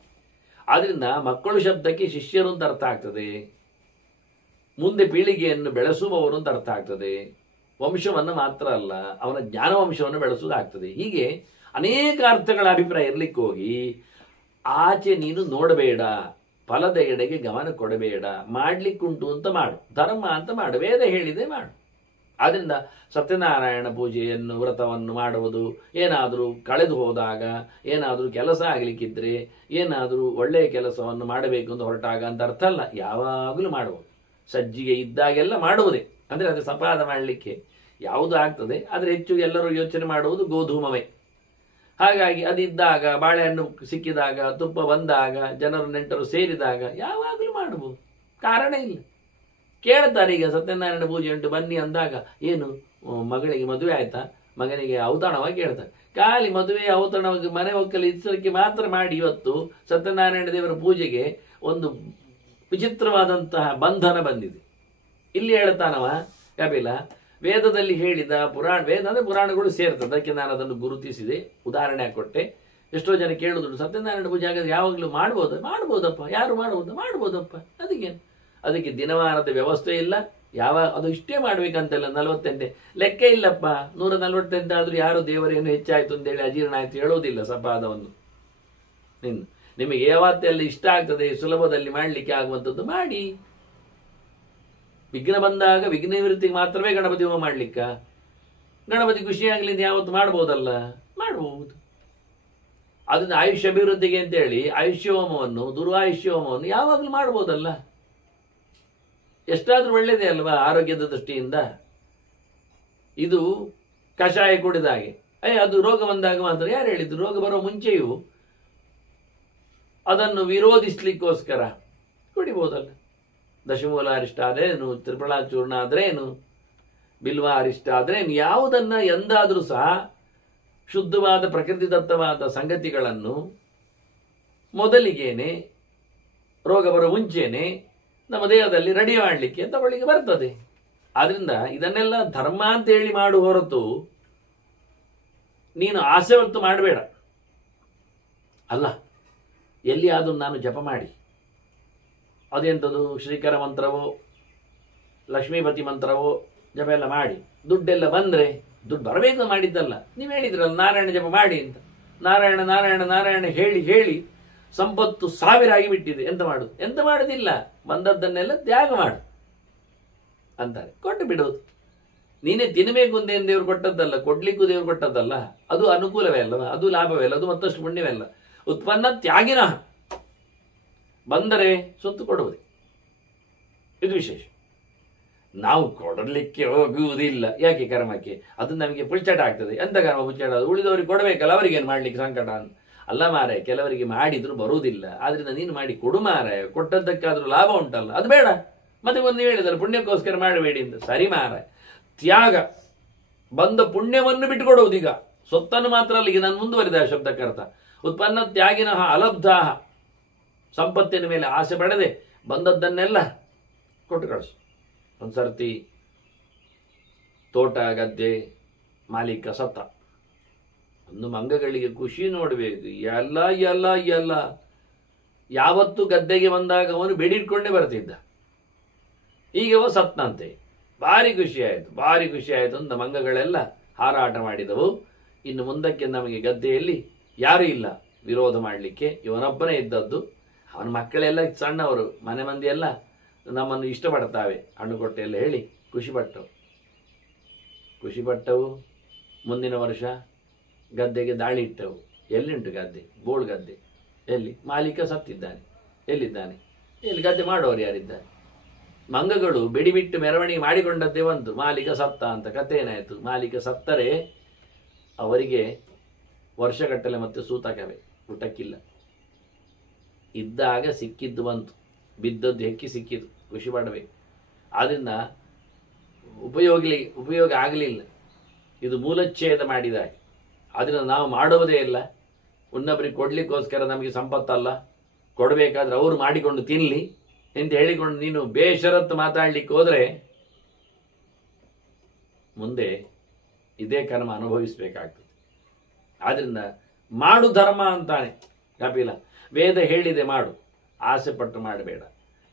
ಆದ್ರಿಂದ ಮಕ್ಕಳು ಶಬ್ದಕ್ಕೆ ಶಿಷ್ಯರು ಅಂತ ಅರ್ಥ ಆಗ್ತದೆ, ಮುಂದೆ ಪೀಳಿಗೆಯನ್ನು ಬೆಳೆಸುವವರು ಅಂತ ಅರ್ಥ ಆಗ್ತದೆ. ವಂಶವನ್ನು ಮಾತ್ರ ಅಲ್ಲ, ಅವನ ಜ್ಞಾನ ವಂಶವನ್ನು ಬೆಳೆಸುವುದಾಗ್ತದೆ. ಹೀಗೆ ಅನೇಕ ಅರ್ಥಗಳ ಅಭಿಪ್ರಾಯ ಇರ್ಲಿಕ್ಕೆ ಹೋಗಿ ಆಚೆ ನೀನು ನೋಡಬೇಡ, ಫಲದ ಎಡೆಗೆ ಗಮನ ಕೊಡಬೇಡ. ಮಾಡ್ಲಿಕ್ಕುಂಟು ಅಂತ ಮಾಡು, ಧರ್ಮ ಅಂತ ಮಾಡು, ವೇದ ಹೇಳಿದೆ ಮಾಡು. ಆದ್ರಿಂದ ಸತ್ಯನಾರಾಯಣ ಪೂಜೆಯನ್ನು ವ್ರತವನ್ನು ಮಾಡುವುದು, ಏನಾದರೂ ಕಳೆದು ಹೋದಾಗ, ಏನಾದರೂ ಕೆಲಸ ಆಗಲಿಕ್ಕಿದ್ರೆ, ಏನಾದರೂ ಒಳ್ಳೆಯ ಕೆಲಸವನ್ನು ಮಾಡಬೇಕು ಅಂತ ಹೊರಟಾಗ ಅಂತ ಅರ್ಥ ಅಲ್ಲ, ಯಾವಾಗಲೂ ಮಾಡುವುದು. ಸಜ್ಜಿಗೆ ಇದ್ದಾಗೆಲ್ಲ ಮಾಡುವುದೇ. ಅಂದರೆ ಅದು ಸಪಾದ ಮಾಡಲಿಕ್ಕೆ ಯಾವುದು ಆಗ್ತದೆ, ಆದರೆ ಹೆಚ್ಚು ಎಲ್ಲರೂ ಯೋಚನೆ ಮಾಡುವುದು ಗೋಧೂಮವೇ. ಹಾಗಾಗಿ ಅದಿದ್ದಾಗ, ಬಾಳೆಹಣ್ಣು ಸಿಕ್ಕಿದಾಗ, ತುಪ್ಪ ಬಂದಾಗ, ಜನರು ನೆಂಟರು ಸೇರಿದಾಗ ಯಾವಾಗಲೂ ಮಾಡಬಹುದು, ಕಾರಣ ಇಲ್ಲ. ಕೇಳ್ತಾರೆ. ಈಗ ಸತ್ಯನಾರಾಯಣ ಪೂಜೆ ಉಂಟು ಬನ್ನಿ ಅಂದಾಗ ಏನು ಮಗಳಿಗೆ ಮದುವೆ ಆಯ್ತಾ, ಮಗನಿಗೆ ಔತಣವಾಗಿ ಕೇಳ್ತಾರೆ. ಖಾಲಿ ಮದುವೆ ಔತಣವಾಗಿ ಮನೆ ಒಕ್ಕಲು ಇಚ್ಚರಿಕೆ ಮಾತ್ರ ಮಾಡಿ ಇವತ್ತು ಸತ್ಯನಾರಾಯಣ ದೇವರ ಪೂಜೆಗೆ ಒಂದು ವಿಚಿತ್ರವಾದಂತಹ ಬಂಧನ ಬಂದಿದೆ. ಇಲ್ಲಿ ಹೇಳ್ತಾನವ ಕಪಿಲ, ವೇದದಲ್ಲಿ ಹೇಳಿದ ವೇದ ಅಂದರೆ ಪುರಾಣಗಳು ಸೇರ್ತದೆ, ಅದಕ್ಕೆ ನಾನು ಅದನ್ನು ಗುರುತಿಸಿದೆ, ಉದಾಹರಣೆ ಕೊಟ್ಟೆ. ಎಷ್ಟೋ ಜನ ಕೇಳುದುಂಟು, ಸತ್ಯನಾರಾಯಣ ಪೂಜೆ ಆಗ ಯಾವಾಗಲೂ ಮಾಡ್ಬೋದಪ್ಪ, ಯಾರು ಮಾಡ್ಬೋದಪ್ಪ, ಅದಕ್ಕೆ ದಿನವಾರದ ವ್ಯವಸ್ಥೆ ಇಲ್ಲ. ಅದು ಇಷ್ಟೇ ಮಾಡ್ಬೇಕಂತಲ್ಲ, 48 ಲೆಕ್ಕ ಇಲ್ಲಪ್ಪ. 148 ಆದ್ರೂ ಯಾರು ದೇವರೇನು ಹೆಚ್ಚಾಯ್ತು ಅಂತೇಳಿ ಅಜೀರ್ಣ ಆಯ್ತು ಹೇಳೋದಿಲ್ಲ ಸಪಾದವನ್ನು. ನಿಮಗೆ ಯಾವತ್ತೆಲ್ಲ ಇಷ್ಟ ಆಗ್ತದೆ ಸುಲಭದಲ್ಲಿ ಮಾಡಲಿಕ್ಕೆ ಆಗುವಂಥದ್ದು ಮಾಡಿ. ವಿಘ್ನ ಬಂದಾಗ ವಿಘ್ನ ನಿವೃತ್ತಿಗೆ ಮಾತ್ರವೇ ಗಣಪತಿ ಹೋಮ ಮಾಡ್ಲಿಕ್ಕ? ಗಣಪತಿ ಖುಷಿಯಾಗಲಿ ಅಂತ ಯಾವತ್ತು ಮಾಡ್ಬೋದಲ್ಲ? ಮಾಡಬಹುದು. ಅದನ್ನ ಆಯುಷ್ಯ ಅಭಿವೃದ್ಧಿಗೆ ಅಂತೇಳಿ ಆಯುಷ್ಯ ಹೋಮವನ್ನು, ದುರ್ವಾಯುಷ್ಯ ಹೋಮವನ್ನು ಯಾವಾಗಲೂ ಮಾಡ್ಬೋದಲ್ಲ? ಎಷ್ಟಾದ್ರೂ ಒಳ್ಳೇದೇ ಅಲ್ವಾ ಆರೋಗ್ಯದ ದೃಷ್ಟಿಯಿಂದ? ಇದು ಕಷಾಯ ಕುಡಿದಾಗೆ, ಅದು ರೋಗ ಬಂದಾಗ ಮಾತ್ರ. ಯಾರು ಹೇಳಿದ್ರು? ರೋಗ ಬರೋ ಮುಂಚೆಯೂ ಅದನ್ನು ವಿರೋಧಿಸ್ಲಿಕ್ಕೋಸ್ಕರ ಕುಡಿಬೋದಲ್ಲ. ದಶಮೂಲ ಅರಿಷ್ಟ ಆದ್ರೇನು, ತ್ರಿಫಲಾ ಚೂರ್ಣ ಆದ್ರೇನು, ಬಿಲ್ವ ಅರಿಷ್ಟ ಆದ್ರೇನು, ಯಾವುದನ್ನ ಎಂದಾದ್ರೂ ಸಹ ಶುದ್ಧವಾದ ಪ್ರಕೃತಿದತ್ತವಾದ ಸಂಗತಿಗಳನ್ನು ಮೊದಲಿಗೇನೆ, ರೋಗ ಬರೋ ಮುಂಚೆನೆ ನಮ್ಮ ದೇಹದಲ್ಲಿ ರೆಡಿ ಮಾಡಲಿಕ್ಕೆ ತಗೊಳ್ಳಿಕ್ಕೆ ಬರ್ತದೆ. ಆದ್ರಿಂದ ಇದನ್ನೆಲ್ಲ ಧರ್ಮ ಅಂತ ಹೇಳಿ ಮಾಡು ಹೊರತು ನೀನು ಆಸೆ ಹೊತ್ತು ಮಾಡಬೇಡ. ಅಲ್ಲ, ಎಲ್ಲಿಯಾದರೂ ನಾನು ಜಪ ಮಾಡಿ, ಅದೆಂಥದ್ದು ಶ್ರೀಕರ ಮಂತ್ರವೋ ಲಕ್ಷ್ಮೀಪತಿ ಮಂತ್ರವೋ ಜಪ ಎಲ್ಲ ಮಾಡಿ ದುಡ್ಡೆಲ್ಲ ಬಂದರೆ, ದುಡ್ಡು ಬರಬೇಕು ಮಾಡಿದ್ದಲ್ಲ, ನೀವು ಹೇಳಿದ್ರಲ್ಲ ನಾರಾಯಣ ಜಪ ಮಾಡಿ ಅಂತ. ನಾರಾಯಣ ನಾರಾಯಣ ನಾರಾಯಣ ಹೇಳಿ ಹೇಳಿ ಸಂಪತ್ತು 1000 ಆಗಿಬಿಟ್ಟಿದೆ. ಎಂತ ಮಾಡುದಿಲ್ಲ, ಬಂದದ್ದನ್ನೆಲ್ಲ ತ್ಯಾಗ ಮಾಡು ಅಂತಾರೆ, ಕೊಟ್ಟು ಬಿಡೋದು. ನೀನೇ ತಿನ್ನಬೇಕು ಅಂತ ಏನು ದೇವ್ರು ಕೊಟ್ಟದ್ದಲ್ಲ, ಕೊಡ್ಲಿಕ್ಕೂ ದೇವ್ರು ಕೊಟ್ಟದ್ದಲ್ಲ. ಅದು ಅನುಕೂಲವೇ ಅಲ್ಲ, ಅದು ಲಾಭವೇ ಅಲ್ಲ, ಅದು ಮತ್ತಷ್ಟು ಪುಣ್ಯವೇ ಅಲ್ಲ. ಉತ್ಪನ್ನ ತ್ಯಾಗಿನ ಬಂದರೆ ಸೊತ್ತು ಕೊಡುವುದು, ಇದು ವಿಶೇಷ. ನಾವು ಕೊಡಲಿಕ್ಕೆ ಹೋಗುವುದಿಲ್ಲ, ಯಾಕೆ ಕರ್ಮಕ್ಕೆ? ಅದು ನಮಗೆ ಪುಲ್ಚಾಟ ಆಗ್ತದೆ. ಎಂತ ಕರ್ಮ ಪುಲ್ಚಾಟ? ಉಳಿದವರಿಗೆ ಕೊಡಬೇಕಲ್ಲ, ಅವರಿಗೇನು ಮಾಡ್ಲಿಕ್ಕೆ ಸಂಕಟ ಅಲ್ಲ ಮಾರೆ. ಕೆಲವರಿಗೆ ಮಾಡಿದ್ರು ಬರುವುದಿಲ್ಲ, ಆದ್ರಿಂದ ನೀನು ಮಾಡಿ ಕೊಡು ಮಾರೆ, ಕೊಟ್ಟದ್ದಕ್ಕಾದ್ರೂ ಲಾಭ ಉಂಟಲ್ಲ, ಅದು ಬೇಡ. ಮತ್ತೆ ಒಂದು ಹೇಳಿದಲ್ಲ ಪುಣ್ಯಕ್ಕೋಸ್ಕರ ಮಾಡಬೇಡಿ ಅಂತ. ಸರಿ ಮಾರೆ, ತ್ಯಾಗ ಬಂದ ಪುಣ್ಯವನ್ನು ಬಿಟ್ಟುಕೊಡುವುದು. ಈಗ ಸೊತ್ತನ್ನು ಮಾತ್ರ ಅಲ್ಲಿಗೆ ನಾನು ಮುಂದುವರಿದ ಶಬ್ದಕ್ಕರ್ಥ. ಉತ್ಪನ್ನ ತ್ಯಾಗಿನ ಅಲಬ್ಧ, ಸಂಪತ್ತಿನ ಮೇಲೆ ಆಸೆ ಪಡೆದೆ ಬಂದದ್ದನ್ನೆಲ್ಲ ಕೊಟ್ಟು ಕಳಿಸು. ಒಂದು ಸರ್ತಿ ತೋಟ ಗದ್ದೆ ಮಾಲೀಕ ಸತ್ತ. ಒಂದು ಮಂಗಗಳಿಗೆ ಖುಷಿ ನೋಡಬೇಕು. ಎಲ್ಲ ಎಲ್ಲ ಎಲ್ಲ ಯಾವತ್ತು ಗದ್ದೆಗೆ ಬಂದಾಗ ಅವನು ಬೇಡಿಟ್ಕೊಂಡೇ ಬರ್ತಿದ್ದ. ಈಗ ಅವ ಸತ್ನಂತೆ. ಭಾರಿ ಖುಷಿ ಆಯಿತು, ಭಾರಿ ಖುಷಿ ಆಯಿತು ಅಂತ ಮಂಗಗಳೆಲ್ಲ ಹಾರಾಟ ಮಾಡಿದವು. ಇನ್ನು ಮುಂದಕ್ಕೆ ನಮಗೆ ಗದ್ದೆಯಲ್ಲಿ ಯಾರೂ ಇಲ್ಲ ವಿರೋಧ ಮಾಡಲಿಕ್ಕೆ, ಇವನೊಬ್ಬನೇ ಇದ್ದದ್ದು. ಅವನ ಮಕ್ಕಳೆಲ್ಲ ಸಣ್ಣವರು, ಮನೆ ಮಂದಿ ಎಲ್ಲ ನಮ್ಮನ್ನು ಇಷ್ಟಪಡ್ತಾವೆ, ಹಣ್ಣು ಕೊಟ್ಟೆ ಎಲ್ಲ ಹೇಳಿ ಖುಷಿಪಟ್ಟವು. ಮುಂದಿನ ವರ್ಷ ಗದ್ದೆಗೆ ದಾಳಿ ಇಟ್ಟವು. ಎಲ್ಲಿಂಟು ಗದ್ದೆ? ಬೋಳ್ ಗದ್ದೆ. ಎಲ್ಲಿ? ಮಾಲೀಕ ಸತ್ತಿದ್ದಾನೆ. ಎಲ್ಲಿದ್ದಾನೆ? ಎಲ್ಲಿ ಗದ್ದೆ ಮಾಡೋರು ಯಾರಿದ್ದಾರೆ? ಮಂಗಗಳು ಬೆಡಿಬಿಟ್ಟು ಮೆರವಣಿಗೆ ಮಾಡಿಕೊಂಡದ್ದೇ ಬಂತು, ಮಾಲೀಕ ಸತ್ತ ಅಂತ. ಕತೆ ಏನಾಯಿತು? ಮಾಲೀಕ ಸತ್ತರೆ ಅವರಿಗೆ ವರ್ಷಗಟ್ಟಲೆ ಮತ್ತೆ ಸೂತಕವೇ, ಊಟಕ್ಕಿಲ್ಲ. ಇದ್ದಾಗ ಸಿಕ್ಕಿದ್ದು ಬಂತು, ಬಿದ್ದದ್ದು ಹೆಕ್ಕಿ ಸಿಕ್ಕಿದ್ದು, ಖುಷಿ ಪಡಬೇಕು. ಆದ್ದರಿಂದ ಉಪಯೋಗ ಆಗಲಿಲ್ಲ. ಇದು ಮೂಲಚ್ಛೇದ ಮಾಡಿದಾಗ. ಆದ್ದರಿಂದ ನಾವು ಮಾಡುವುದೇ ಇಲ್ಲ. ಇನ್ನೊಬ್ಬರಿಗೆ ಕೊಡ್ಲಿಕ್ಕೋಸ್ಕರ ನಮಗೆ ಸಂಪತ್ತಲ್ಲ, ಕೊಡಬೇಕಾದ್ರೆ ಅವರು ಮಾಡಿಕೊಂಡು ತಿನ್ನಲಿ ಅಂತ ಹೇಳಿಕೊಂಡು ನೀನು ಬೇಷರತ್ತು ಮಾತಾಡ್ಲಿಕ್ಕೆ ಹೋದರೆ ಮುಂದೆ ಇದೇ ಕರ್ಮ ಅನುಭವಿಸಬೇಕಾಗ್ತದೆ. ಆದ್ದರಿಂದ ಮಾಡು ಧರ್ಮ ಅಂತಾನೆ ಕಪಿಲ. ವೇದ ಹೇಳಿದೆ ಮಾಡು, ಆಸೆ ಪಟ್ಟು ಮಾಡಬೇಡ.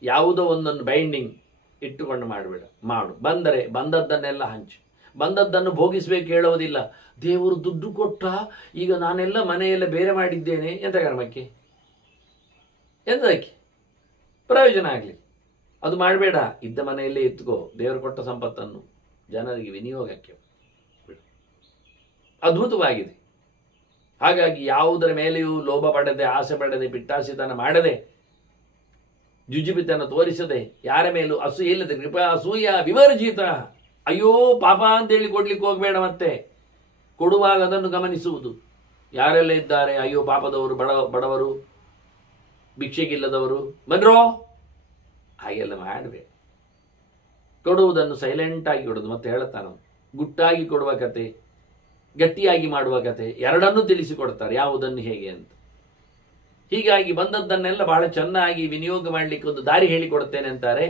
ಯಾವುದೋ ಒಂದನ್ನು ಬೈಂಡಿಂಗ್ ಇಟ್ಟುಕೊಂಡು ಮಾಡಬೇಡ, ಮಾಡು. ಬಂದರೆ ಬಂದದ್ದನ್ನೆಲ್ಲ ಹಂಚು. ಬಂದದ್ದನ್ನು ಭೋಗಿಸ್ಬೇಕು ಹೇಳೋದಿಲ್ಲ. ದೇವರು ದುಡ್ಡು ಕೊಟ್ಟ, ಈಗ ನಾನೆಲ್ಲ ಮನೆಯೆಲ್ಲ ಬೇರೆ ಮಾಡಿದ್ದೇನೆ, ಎಂತ ಕರ್ಮಕ್ಕೆ? ಎಂತಕ್ಕೆ? ಪ್ರಯೋಜನ ಆಗಲಿ ಅದು ಮಾಡಬೇಡ. ಇದ್ದ ಮನೆಯಲ್ಲೇ ಎತ್ಕೋ. ದೇವರು ಕೊಟ್ಟ ಸಂಪತ್ತನ್ನು ಜನರಿಗೆ ವಿನಿಯೋಗಕ್ಕೆ ಬಿಡು. ಅದ್ಭುತವಾಗಿದೆ. ಹಾಗಾಗಿ ಯಾವುದರ ಮೇಲೆಯೂ ಲೋಭ ಪಡದೆ, ಆಸೆ ಪಡದೆ, ಪಿಟ್ಟಾಸಿತನ ಮಾಡದೆ, ಜುಜುಬಿತನ ತೋರಿಸದೆ, ಯಾರ ಮೇಲೂ ಅಸೂಯೆ ಇಲ್ಲದೆ, ಕೃಪಾ ಅಸೂಯ ವಿವರ್ಜಿತ. ಅಯ್ಯೋ ಪಾಪ ಅಂತೇಳಿ ಕೊಡ್ಲಿಕ್ಕೆ ಹೋಗಬೇಡ. ಮತ್ತೆ ಕೊಡುವಾಗ ಅದನ್ನು ಗಮನಿಸುವುದು. ಯಾರೆಲ್ಲ ಇದ್ದಾರೆ ಅಯ್ಯೋ ಪಾಪದವರು, ಬಡವರು, ಭಿಕ್ಷೆಗಿಲ್ಲದವರು, ಬನ್ರೋ, ಹಾಗೆಲ್ಲ ಮಾಡಬೇಡ. ಕೊಡುವುದನ್ನು ಸೈಲೆಂಟ್ ಆಗಿ ಕೊಡೋದು. ಮತ್ತೆ ಹೇಳ್ತಾನ, ಗುಟ್ಟಾಗಿ ಕೊಡುವ ಕತೆ, ಗಟ್ಟಿಯಾಗಿ ಮಾಡುವ ಕತೆ, ಎರಡನ್ನೂ ತಿಳಿಸಿಕೊಡ್ತಾರೆ ಯಾವುದನ್ನು ಹೇಗೆ ಅಂತ. ಹೀಗಾಗಿ ಬಂದದ್ದನ್ನೆಲ್ಲ ಬಹಳ ಚೆನ್ನಾಗಿ ವಿನಿಯೋಗ ಮಾಡಲಿಕ್ಕೆ ಒಂದು ದಾರಿ ಹೇಳಿಕೊಡುತ್ತೇನೆ ಅಂತಾರೆ.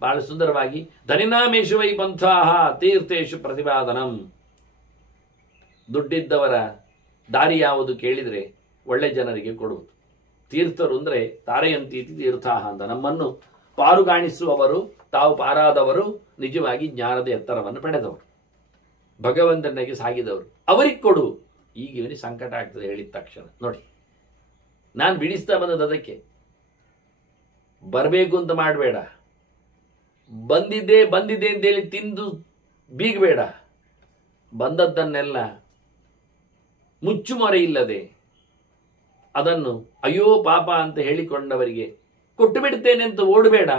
ಬಹಳ ಸುಂದರವಾಗಿ, ಧನಿನಾಮೇಶು ವೈ ಪಂಥಾಹ ತೀರ್ಥೇಶು ಪ್ರತಿಪಾದನಂ. ದುಡ್ಡಿದ್ದವರ ದಾರಿ ಯಾವುದು ಕೇಳಿದರೆ ಒಳ್ಳೆ ಜನರಿಗೆ ಕೊಡುವುದು. ತೀರ್ಥರು ಅಂದರೆ ತಾರೆಯಂತೀತಿ ತೀರ್ಥಾಹ ಅಂತ. ನಮ್ಮನ್ನು ಪಾರುಗಾಣಿಸುವವರು, ತಾವು ಪಾರಾದವರು, ನಿಜವಾಗಿ ಜ್ಞಾನದ ಎತ್ತರವನ್ನು ಪಡೆದವರು, ಭಗವಂತನಿಗೆ ಸಾಗಿದವರು, ಅವರಿಗೆ ಕೊಡು. ಈಗ ಇವನಿಗೆ ಸಂಕಟ ಆಗ್ತದೆ ಹೇಳಿದ ತಕ್ಷಣ. ನೋಡಿ, ನಾನು ಬಿಡಿಸ್ತಾ ಬಂದದ್ದು ಅದಕ್ಕೆ. ಬರಬೇಕು ಅಂತ ಮಾಡಬೇಡ, ಬಂದಿದೆ ಅಂತೇಳಿ ತಿಂದು ಬೀಗಬೇಡ. ಬಂದದ್ದನ್ನೆಲ್ಲ ಮುಚ್ಚುಮರೆ ಇಲ್ಲದೆ ಅದನ್ನು ಅಯ್ಯೋ ಪಾಪ ಅಂತ ಹೇಳಿಕೊಂಡವರಿಗೆ ಕೊಟ್ಟು ಬಿಡ್ತೇನೆ ಅಂತ ಓಡಬೇಡ.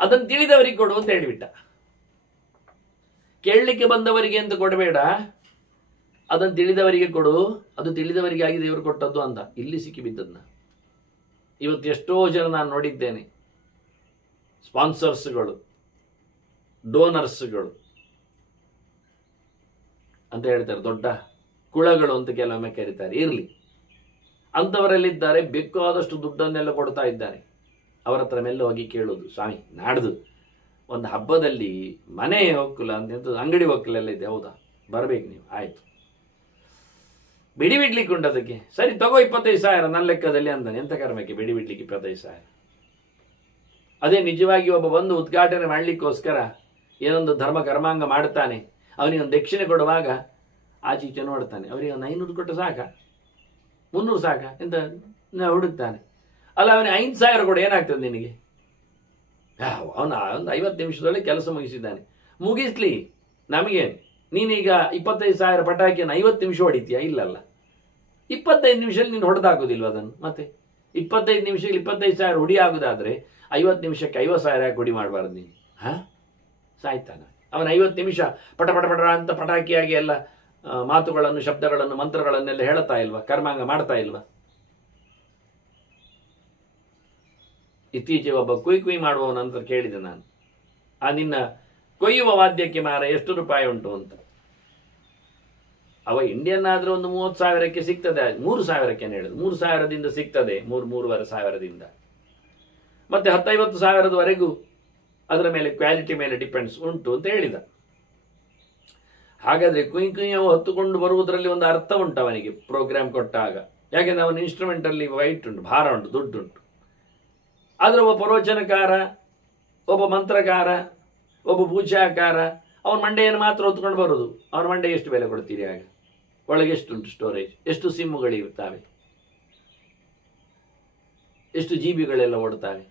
ಅದನ್ನು ತಿಳಿದವರಿಗೆ ಕೊಡು ಅಂತ ಹೇಳಿಬಿಟ್ಟ. ಕೇಳಲಿಕ್ಕೆ ಬಂದವರಿಗೆ ಅಂತ ಕೊಡಬೇಡ, ಅದನ್ನು ತಿಳಿದವರಿಗೆ ಕೊಡು. ಅದು ತಿಳಿದವರಿಗಾಗಿ ದೇವರು ಕೊಟ್ಟದ್ದು ಅಂತ ಇಲ್ಲಿ ಸಿಕ್ಕಿಬಿದ್ದದ್ನ. ಇವತ್ತು ಎಷ್ಟೋ ಜನ ನಾನು ನೋಡಿದ್ದೇನೆ, ಸ್ಪಾನ್ಸರ್ಸ್ಗಳು, ಡೋನರ್ಸ್ಗಳು ಅಂತ ಹೇಳ್ತಾರೆ, ದೊಡ್ಡ ಕುಳಗಳು ಅಂತ ಕೆಲವೊಮ್ಮೆ ಕರೀತಾರೆ. ಇರಲಿ, ಅಂಥವರಲ್ಲಿದ್ದಾರೆ. ಬೇಕಾದಷ್ಟು ದುಡ್ಡನ್ನೆಲ್ಲ ಕೊಡ್ತಾ ಇದ್ದಾರೆ. ಅವರ ಹತ್ರ ಮೇಲೆ ಹೋಗಿ ಕೇಳೋದು, ಸ್ವಾಮಿ ನಾಡ್ದು ಒಂದು ಹಬ್ಬದಲ್ಲಿ ಮನೆ ಒಕ್ಕಲ ಅಂತ ಅಂಗಡಿ ಒಕ್ಕಲೆಲ್ಲ ಇದೆ, ಹೌದಾ, ಬರಬೇಕು ನೀವು, ಆಯಿತು, ಬಿಡ್ಲಿಕ್ಕೆ ಉಂಟು ಅದಕ್ಕೆ. ಸರಿ ತಗೋ 25,000 ನನ್ನ ಲೆಕ್ಕದಲ್ಲಿ ಅಂತಾನೆ. ಎಂತ ಕರ್ಮಕ್ಕೆ ಬಿಡ್ಲಿಕ್ಕೆ 25,000? ಅದೇ ನಿಜವಾಗಿ ಒಬ್ಬ ಬಂದು ಉದ್ಘಾಟನೆ ಮಾಡಲಿಕ್ಕೋಸ್ಕರ ಏನೊಂದು ಧರ್ಮ ಕರ್ಮಾಂಗ ಮಾಡ್ತಾನೆ, ಅವನಿಗೊಂದು ದಕ್ಷಿಣೆ ಕೊಡುವಾಗ ಆಚೀಚೆ ನೋಡ್ತಾನೆ. ಅವರಿಗೆ ಒಂದು 500 ಕೊಟ್ಟು ಸಾಕ, 300 ಸಾಕ ಎಂತ ಹುಡುಕ್ತಾನೆ. ಅಲ್ಲ, ಅವನಿಗೆ 5,000 ಕೊಡು, ಏನಾಗ್ತದೆ ನಿನಗೆ? ಅವನು ಒಂದು 50 ನಿಮಿಷದೊಳಗೆ ಕೆಲಸ ಮುಗಿಸಿದ್ದಾನೆ. ಮುಗಿಸ್ಲಿ, ನಮಗೇನು, ನೀನೀಗ 25,000 ಪಟಾಕಿಯನ್ನು 50 ನಿಮಿಷ ಹೊಡಿತೀಯ? ಇಲ್ಲಲ್ಲ, 25 ನಿಮಿಷದಲ್ಲಿ ನೀನು ಹೊಡೆದಾಗೋದಿಲ್ವ ಅದನ್ನು? ಮತ್ತೆ 25 ನಿಮಿಷದಲ್ಲಿ 25,000 ಹುಡಿ ಆಗುದಾದ್ರೆ 50 ನಿಮಿಷಕ್ಕೆ 50,000 ಯಾಕೆ ಹುಡಿ ಮಾಡಬಾರ್ದು ನೀನು? ಸಾಯ್ತಾನ ಅವನು 50 ನಿಮಿಷ ಪಟ ಪಟ ಪಟ ಅಂತ ಪಟಾಕಿಯಾಗಿ ಎಲ್ಲ ಮಾತುಗಳನ್ನು, ಶಬ್ದಗಳನ್ನು, ಮಂತ್ರಗಳನ್ನೆಲ್ಲ ಹೇಳ್ತಾ ಇಲ್ವಾ? ಕರ್ಮಾಂಗ ಮಾಡ್ತಾ ಇಲ್ವಾ? ಇತ್ತೀಚೆಗೆ ಒಬ್ಬ ಕುಯ್ ಮಾಡುವ ನಂತರ ಕೇಳಿದೆ ನಾನು, ಆ ನಿನ್ನ ಕೊಯ್ಯುವ ವಾದ್ಯಕ್ಕೆ ಮಾರ ಎಷ್ಟು ರೂಪಾಯಿ ಉಂಟು ಅಂತ. ಅವ ಇಂಡಿಯನ್ ಆದ್ರೆ ಒಂದು 30,000ಕ್ಕೆ ಸಿಗ್ತದೆ, 3,000ಕ್ಕೆ ಹೇಳಿದ್ರು. 3,000ದಿಂದ ಸಿಗ್ತದೆ, 3,500ದಿಂದ. ಮತ್ತೆ 10,000-50,000ದವರೆಗೂ ಅದರ ಮೇಲೆ ಕ್ವಾಲಿಟಿ ಮೇಲೆ ಡಿಪೆಂಡ್ಸ್ ಉಂಟು ಅಂತ ಹೇಳಿದ. ಹಾಗಾದ್ರೆ ಕುಯ್ಯವು ಹೊತ್ತುಕೊಂಡು ಬರುವುದರಲ್ಲಿ ಒಂದು ಅರ್ಥ ಉಂಟು ಅವನಿಗೆ ಪ್ರೋಗ್ರಾಮ್ ಕೊಟ್ಟಾಗ. ಯಾಕೆಂದ್ರೆ ಅವನ ಇನ್ಸ್ಟ್ರೂಮೆಂಟ್ ಅಲ್ಲಿ ವೈಟ್ ಉಂಟು, ಭಾರ ಉಂಟು, ದುಡ್ಡುಂಟು. ಆದ್ರೆ ಒಬ್ಬ ಪ್ರವಚನಕಾರ, ಒಬ್ಬ ಮಂತ್ರಕಾರ, ಒಬ್ಬ ಪೂಜಾಕಾರ ಅವನ ಮಂಡೆಯನ್ನು ಮಾತ್ರ ಹೊತ್ಕೊಂಡು ಬರೋದು. ಅವನ ಮಂಡೆ ಎಷ್ಟು ಬೆಲೆ ಕೊಡ್ತೀರಿ? ಆಗ ಒಳಗೆ ಎಷ್ಟುಂಟು ಸ್ಟೋರೇಜ್, ಎಷ್ಟು ಸಿಮ್ಮುಗಳಿರುತ್ತವೆ, ಎಷ್ಟು GB ಓಡ್ತಾವೆ,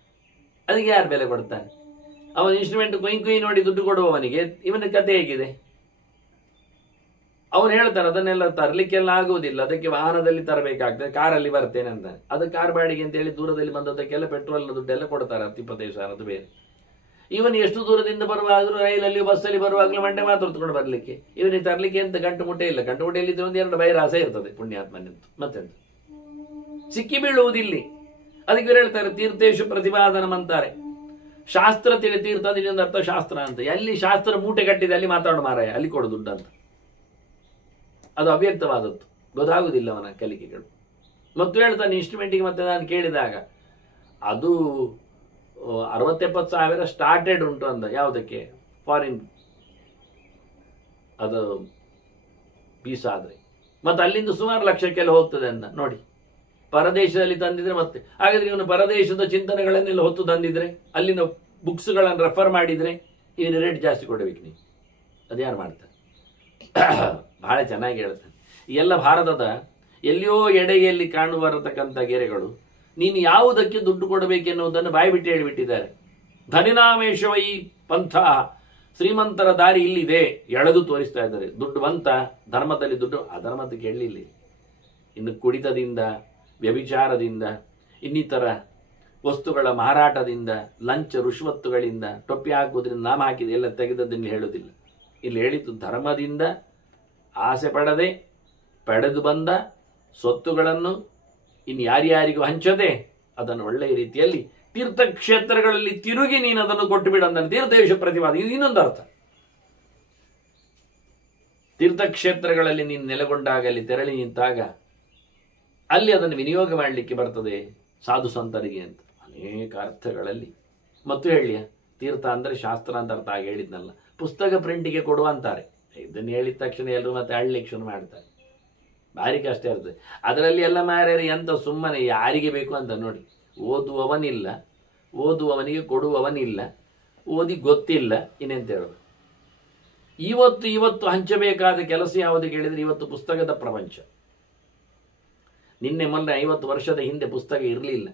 ಅದಕ್ಕೆ ಯಾರು ಬೆಲೆ ಕೊಡ್ತಾನೆ? ಅವನ ಇನ್ಸ್ಟ್ರೂಮೆಂಟ್ ಕುಯ್ ನೋಡಿ ದುಡ್ಡು ಕೊಡುವವನಿಗೆ ಇವನ ಕತೆ ಹೇಗಿದೆ? ಅವನು ಹೇಳ್ತಾನೆ ಅದನ್ನೆಲ್ಲ ತರಲಿಕ್ಕೆಲ್ಲ ಆಗುವುದಿಲ್ಲ, ಅದಕ್ಕೆ ವಾಹನದಲ್ಲಿ ತರಬೇಕಾಗ್ತದೆ, ಕಾರಲ್ಲಿ ಬರ್ತೇನೆ ಅಂತಾನೆ. ಅದು ಕಾರ್ ಬಾಡಿಗೆ ಅಂತ ಹೇಳಿ ದೂರದಲ್ಲಿ ಬಂದದಕ್ಕೆಲ್ಲ ಪೆಟ್ರೋಲ್ ದುಡ್ಡೆಲ್ಲ ಕೊಡ್ತಾರೆ, 25,000 ಬೇರೆ. ಇವನು ಎಷ್ಟು ದೂರದಿಂದ ಬರುವಾಗಲೂ ರೈಲಲ್ಲಿ ಬಸ್ಸಲ್ಲಿ ಬರುವಾಗಲೂ ಮಂಡೆ ಮಾತ್ರ ಹೊತ್ಕೊಂಡು ಬರಲಿಕ್ಕೆ, ಇವನಿಗೆ ತರಲಿಕ್ಕೆ ಅಂತ ಗಂಟು ಮುಟ್ಟೆ ಇಲ್ಲ. ಗಂಟು ಮುಟ್ಟೆಯಲ್ಲಿ ಒಂದು 2 ಬೈರಾಸೆ ಇರ್ತದೆ ಪುಣ್ಯಾತ್ಮನಿಂತ, ಮತ್ತೆಂತ ಸಿಕ್ಕಿ ಬೀಳುವುದಿಲ್ಲಿ. ಅದಕ್ಕೆ ಇವರು ಹೇಳ್ತಾರೆ ತೀರ್ಥೇಶು ಪ್ರತಿಪಾದನಂ ಅಂತಾರೆ. ಶಾಸ್ತ್ರ ತಿಳಿ ತೀರ್ಥ ಅದರಿಂದ ಅರ್ಥ ಶಾಸ್ತ್ರ ಅಂತ. ಎಲ್ಲಿ ಶಾಸ್ತ್ರ ಮೂಟೆ ಕಟ್ಟಿದೆ ಅಲ್ಲಿ ಮಾತಾಡು ಮಾರಾಯ, ಅಲ್ಲಿ ಕೊಡು ದುಡ್ಡು ಅಂತ. ಅದು ಅವ್ಯಕ್ತವಾದದ್ದು, ಗೊತ್ತಾಗುವುದಿಲ್ಲ ಅವನ ಕಲಿಕೆಗಳು. ಮತ್ತು ಹೇಳ್ತಾನೆ ಇನ್ಸ್ಟ್ರೂಮೆಂಟಿಗೆ. ಮತ್ತೆ ನಾನು ಕೇಳಿದಾಗ ಅದು 60-70,000 ಸ್ಟಾರ್ಟೆಡ್ ಉಂಟು ಅಂದ. ಯಾವುದಕ್ಕೆ? ಫಾರಿನ್ ಅದು ಪೀಸ್ ಆದ್ರೆ. ಮತ್ತೆ ಅಲ್ಲಿಂದ ಸುಮಾರು ಲಕ್ಷಕ್ಕೆಲ್ಲ ಹೋಗ್ತದೆ ಅಂದ. ನೋಡಿ, ಪರದೇಶದಲ್ಲಿ ತಂದಿದ್ರೆ ಮತ್ತೆ. ಹಾಗಾದ್ರೆ ಇವನು ಪರದೇಶದ ಚಿಂತನೆಗಳನ್ನೆಲ್ಲ ಹೊತ್ತು ತಂದಿದ್ರೆ, ಅಲ್ಲಿನ ಬುಕ್ಸ್ಗಳನ್ನು ರೆಫರ್ ಮಾಡಿದ್ರೆ ಇವನು ರೇಟ್ ಜಾಸ್ತಿ ಕೊಡಬೇಕು ನೀವು. ಅದ್ಯಾರು ಮಾಡ್ತಾರೆ? ಬಹಳ ಚೆನ್ನಾಗಿ ಹೇಳ್ತಾನೆ. ಎಲ್ಲ ಭಾರತದ ಎಲ್ಲಿಯೋ ಎಡೆಯಲ್ಲಿ ಕಾಣುವರತಕ್ಕಂಥ ಗೆರೆಗಳು ನೀನು ಯಾವುದಕ್ಕೆ ದುಡ್ಡು ಕೊಡಬೇಕೆನ್ನುವುದನ್ನು ಬಾಯ್ಬಿಟ್ಟು ಹೇಳಿಬಿಟ್ಟಿದ್ದಾರೆ. ಧನಿನಾಮೇಶವೈ ಪಂಥ, ಶ್ರೀಮಂತರ ದಾರಿ ಇಲ್ಲಿದೆ ಎಳೆದು ತೋರಿಸ್ತಾ ಇದ್ದಾರೆ. ದುಡ್ಡು ಬಂತ, ಧರ್ಮದಲ್ಲಿ ದುಡ್ಡು, ಅಧರ್ಮದಕ್ಕೆ ಎಳ್ಳಿಲ್ಲ. ಇನ್ನು ಕುಡಿತದಿಂದ, ವ್ಯಭಿಚಾರದಿಂದ, ಇನ್ನಿತರ ವಸ್ತುಗಳ ಮಾರಾಟದಿಂದ, ಲಂಚ ರುಶ್ವತ್ತುಗಳಿಂದ, ಟೊಪ್ಪಿ ಹಾಕುವುದರಿಂದ, ನಾಮ ಹಾಕಿದ ಎಲ್ಲ ತೆಗೆದದ್ದನ್ನು ಹೇಳುವುದಿಲ್ಲ. ಇಲ್ಲಿ ಹೇಳಿದ್ದು ಧರ್ಮದಿಂದ ಆಸೆ ಪಡದೆ ಪಡೆದು ಬಂದ ಸ್ವತ್ತುಗಳನ್ನು ಇನ್ನು ಯಾರ್ಯಾರಿಗೂ ಹಂಚದೆ ಅದನ್ನು ಒಳ್ಳೆಯ ರೀತಿಯಲ್ಲಿ ತೀರ್ಥಕ್ಷೇತ್ರಗಳಲ್ಲಿ ತಿರುಗಿ ನೀನು ಅದನ್ನು ಕೊಟ್ಟು ಬಿಡು ಅಂದ. ತೀರ್ಥೇಶ ಪ್ರತಿವಾದ ಇದು ಇನ್ನೊಂದು ಅರ್ಥ. ತೀರ್ಥಕ್ಷೇತ್ರಗಳಲ್ಲಿ ನೀನು ನೆಲೆಗೊಂಡಾಗ, ಅಲ್ಲಿ ತೆರಳಿ ನಿಂತಾಗ ಅಲ್ಲಿ ಅದನ್ನು ವಿನಿಯೋಗ ಮಾಡಲಿಕ್ಕೆ ಬರ್ತದೆ ಸಾಧು ಸಂತರಿಗೆ ಅಂತ ಅನೇಕ ಅರ್ಥಗಳಲ್ಲಿ. ಮತ್ತು ಹೇಳಿಯ ತೀರ್ಥ ಅಂದರೆ ಶಾಸ್ತ್ರ ಅಂತ ಅರ್ಥ ಆಗಿ ಹೇಳಿದ್ನಲ್ಲ. ಪುಸ್ತಕ ಪ್ರಿಂಟಿಗೆ ಕೊಡುವ ಅಂತಾರೆ. ಇದನ್ನು ಹೇಳಿದ ತಕ್ಷಣ ಎಲ್ಲರೂ ಮತ್ತೆ ಅಳ್ಲಿಕ್ಕೆ ಶುರು ಮಾಡ್ತಾರೆ. ಭಾರಿ ಕಷ್ಟ ಇರ್ತದೆ ಅದರಲ್ಲಿ ಎಲ್ಲ. ಮಾರ್ಯಾರೆ ಎಂತ ಸುಮ್ಮನೆ ಯಾರಿಗೆ ಬೇಕು ಅಂತ ನೋಡಿ. ಓದುವವನಿಲ್ಲ, ಓದುವವನಿಗೆ ಕೊಡುವವನಿಲ್ಲ, ಓದಿ ಗೊತ್ತಿಲ್ಲ, ಇನ್ನೆಂತ ಹೇಳೋದು. ಇವತ್ತು ಹಂಚಬೇಕಾದ ಕೆಲಸ ಯಾವುದು ಕೇಳಿದರೆ ಇವತ್ತು ಪುಸ್ತಕದ ಪ್ರಪಂಚ. ನಿನ್ನೆ ಮೊನ್ನೆ 50 ವರ್ಷದ ಹಿಂದೆ ಪುಸ್ತಕ ಇರಲಿಲ್ಲ.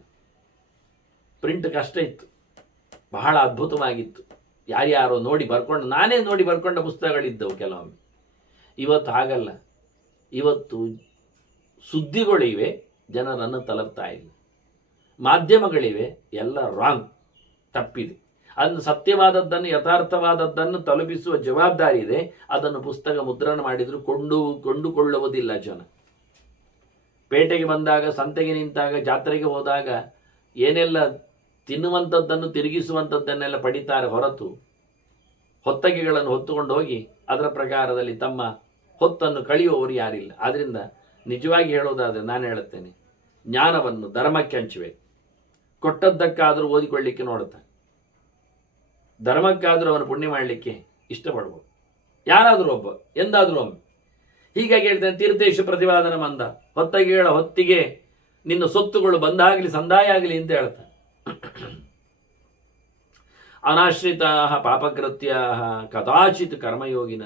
ಪ್ರಿಂಟ್ ಕಷ್ಟ ಇತ್ತು, ಬಹಳ ಅದ್ಭುತವಾಗಿತ್ತು. ಯಾರ್ಯಾರೋ ನೋಡಿ ಬರ್ಕೊಂಡು, ನಾನೇ ನೋಡಿ ಬರ್ಕೊಂಡ ಪುಸ್ತಕಗಳಿದ್ದವು ಕೆಲವೊಮ್ಮೆ. ಇವತ್ತು ಹಾಗಲ್ಲ. ಇವತ್ತು ಸುದ್ದಿಗಳಿವೆ, ಜನರನ್ನು ತಲುಪ್ತಾ ಇಲ್ಲ. ಮಾಧ್ಯಮಗಳಿವೆ, ಎಲ್ಲ ರಾಂಗ್, ತಪ್ಪಿದೆ. ಅದನ್ನು ಸತ್ಯವಾದದ್ದನ್ನು, ಯಥಾರ್ಥವಾದದ್ದನ್ನು ತಲುಪಿಸುವ ಜವಾಬ್ದಾರಿ ಇದೆ. ಅದನ್ನು ಪುಸ್ತಕ ಮುದ್ರಣ ಮಾಡಿದರೂ ಕೊಂಡುಕೊಳ್ಳುವುದಿಲ್ಲ ಜನ. ಪೇಟೆಗೆ ಬಂದಾಗ, ಸಂತೆಗೆ ನಿಂತಾಗ, ಜಾತ್ರೆಗೆ ಹೋದಾಗ ಏನೆಲ್ಲ ತಿನ್ನುವಂಥದ್ದನ್ನು, ತಿರುಗಿಸುವಂಥದ್ದನ್ನೆಲ್ಲ ಪಡಿತಾರೆ ಹೊರತು ಹೊತ್ತಗೆಗಳನ್ನು ಹೊತ್ತುಕೊಂಡು ಹೋಗಿ ಅದರ ಪ್ರಕಾರದಲ್ಲಿ ತಮ್ಮ ಹೊತ್ತನ್ನು ಕಳೆಯುವವರು ಯಾರಿಲ್ಲ. ಆದ್ರಿಂದ ನಿಜವಾಗಿ ಹೇಳೋದಾದ್ರೆ ನಾನು ಹೇಳುತ್ತೇನೆ, ಜ್ಞಾನವನ್ನು ಧರ್ಮಕ್ಕೆ ಹಂಚಬೇಕು. ಕೊಟ್ಟದ್ದಕ್ಕಾದರೂ ಓದಿಕೊಳ್ಳಿಕ್ಕೆ ನೋಡುತ್ತಾನೆ, ಧರ್ಮಕ್ಕಾದರೂ ಅವನು ಪುಣ್ಯ ಮಾಡಲಿಕ್ಕೆ ಇಷ್ಟಪಡ್ಬೋದು. ಯಾರಾದರೂ ಒಬ್ಬ, ಎಂದಾದರೂ ಒಮ್ಮೆ. ಹೀಗಾಗಿ ಹೇಳ್ತೇನೆ ತೀರ್ಥೇಶ ಪ್ರತಿಪಾದನ ಮಂದ. ಹೊತ್ತಗೆಗಳ ಹೊತ್ತಿಗೆ ನಿನ್ನ ಸೊತ್ತುಗಳು ಬಂದಾಗಲಿ ಸಂದಾಯ ಆಗಲಿ ಅಂತ ಹೇಳ್ತಾನೆ. ಅನಾಶ್ರಿತ ಪಾಪಕೃತ್ಯ ಕದಾಚಿತ್ ಕರ್ಮಯೋಗಿನ,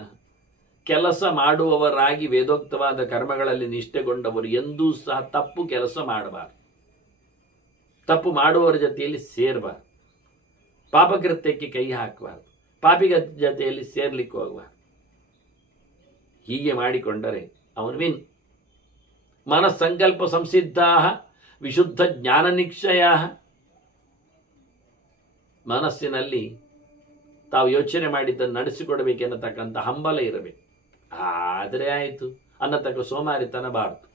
ಕೆಲಸ ಮಾಡುವವರಾಗಿ ವೇದೋಕ್ತವಾದ ಕರ್ಮಗಳಲ್ಲಿ ನಿಷ್ಠೆಗೊಂಡವರು ಎಂದೂ ಸಹ ತಪ್ಪು ಕೆಲಸ ಮಾಡಬಾರದು. ತಪ್ಪು ಮಾಡುವವರ ಜೊತೆಯಲ್ಲಿ ಸೇರಬಾರದು. ಪಾಪಕೃತ್ಯಕ್ಕೆ ಕೈ ಹಾಕಬಾರದು. ಪಾಪಿಗ ಜೊತೆಯಲ್ಲಿ ಸೇರ್ಲಿಕ್ಕೆ ಹೋಗಬಾರದು. ಹೀಗೆ ಮಾಡಿಕೊಂಡರೆ ಅವನು ವಿನ್. ಮನಸ್ಸಂಕಲ್ಪ ಸಂಸಿದ್ಧಾ ವಿಶುದ್ಧ ಜ್ಞಾನ ನಿಕ್ಷಯ. ಮನಸ್ಸಿನಲ್ಲಿ ತಾವು ಯೋಚನೆ ಮಾಡಿದ್ದನ್ನು ನಡೆಸಿಕೊಡಬೇಕೆನ್ನತಕ್ಕಂಥ ಹಂಬಲ ಇರಬೇಕು. ಆದರೆ ಆಯಿತು ಅನ್ನತಕ್ಕ ಸೋಮಾರಿತನ ಬಾರದು.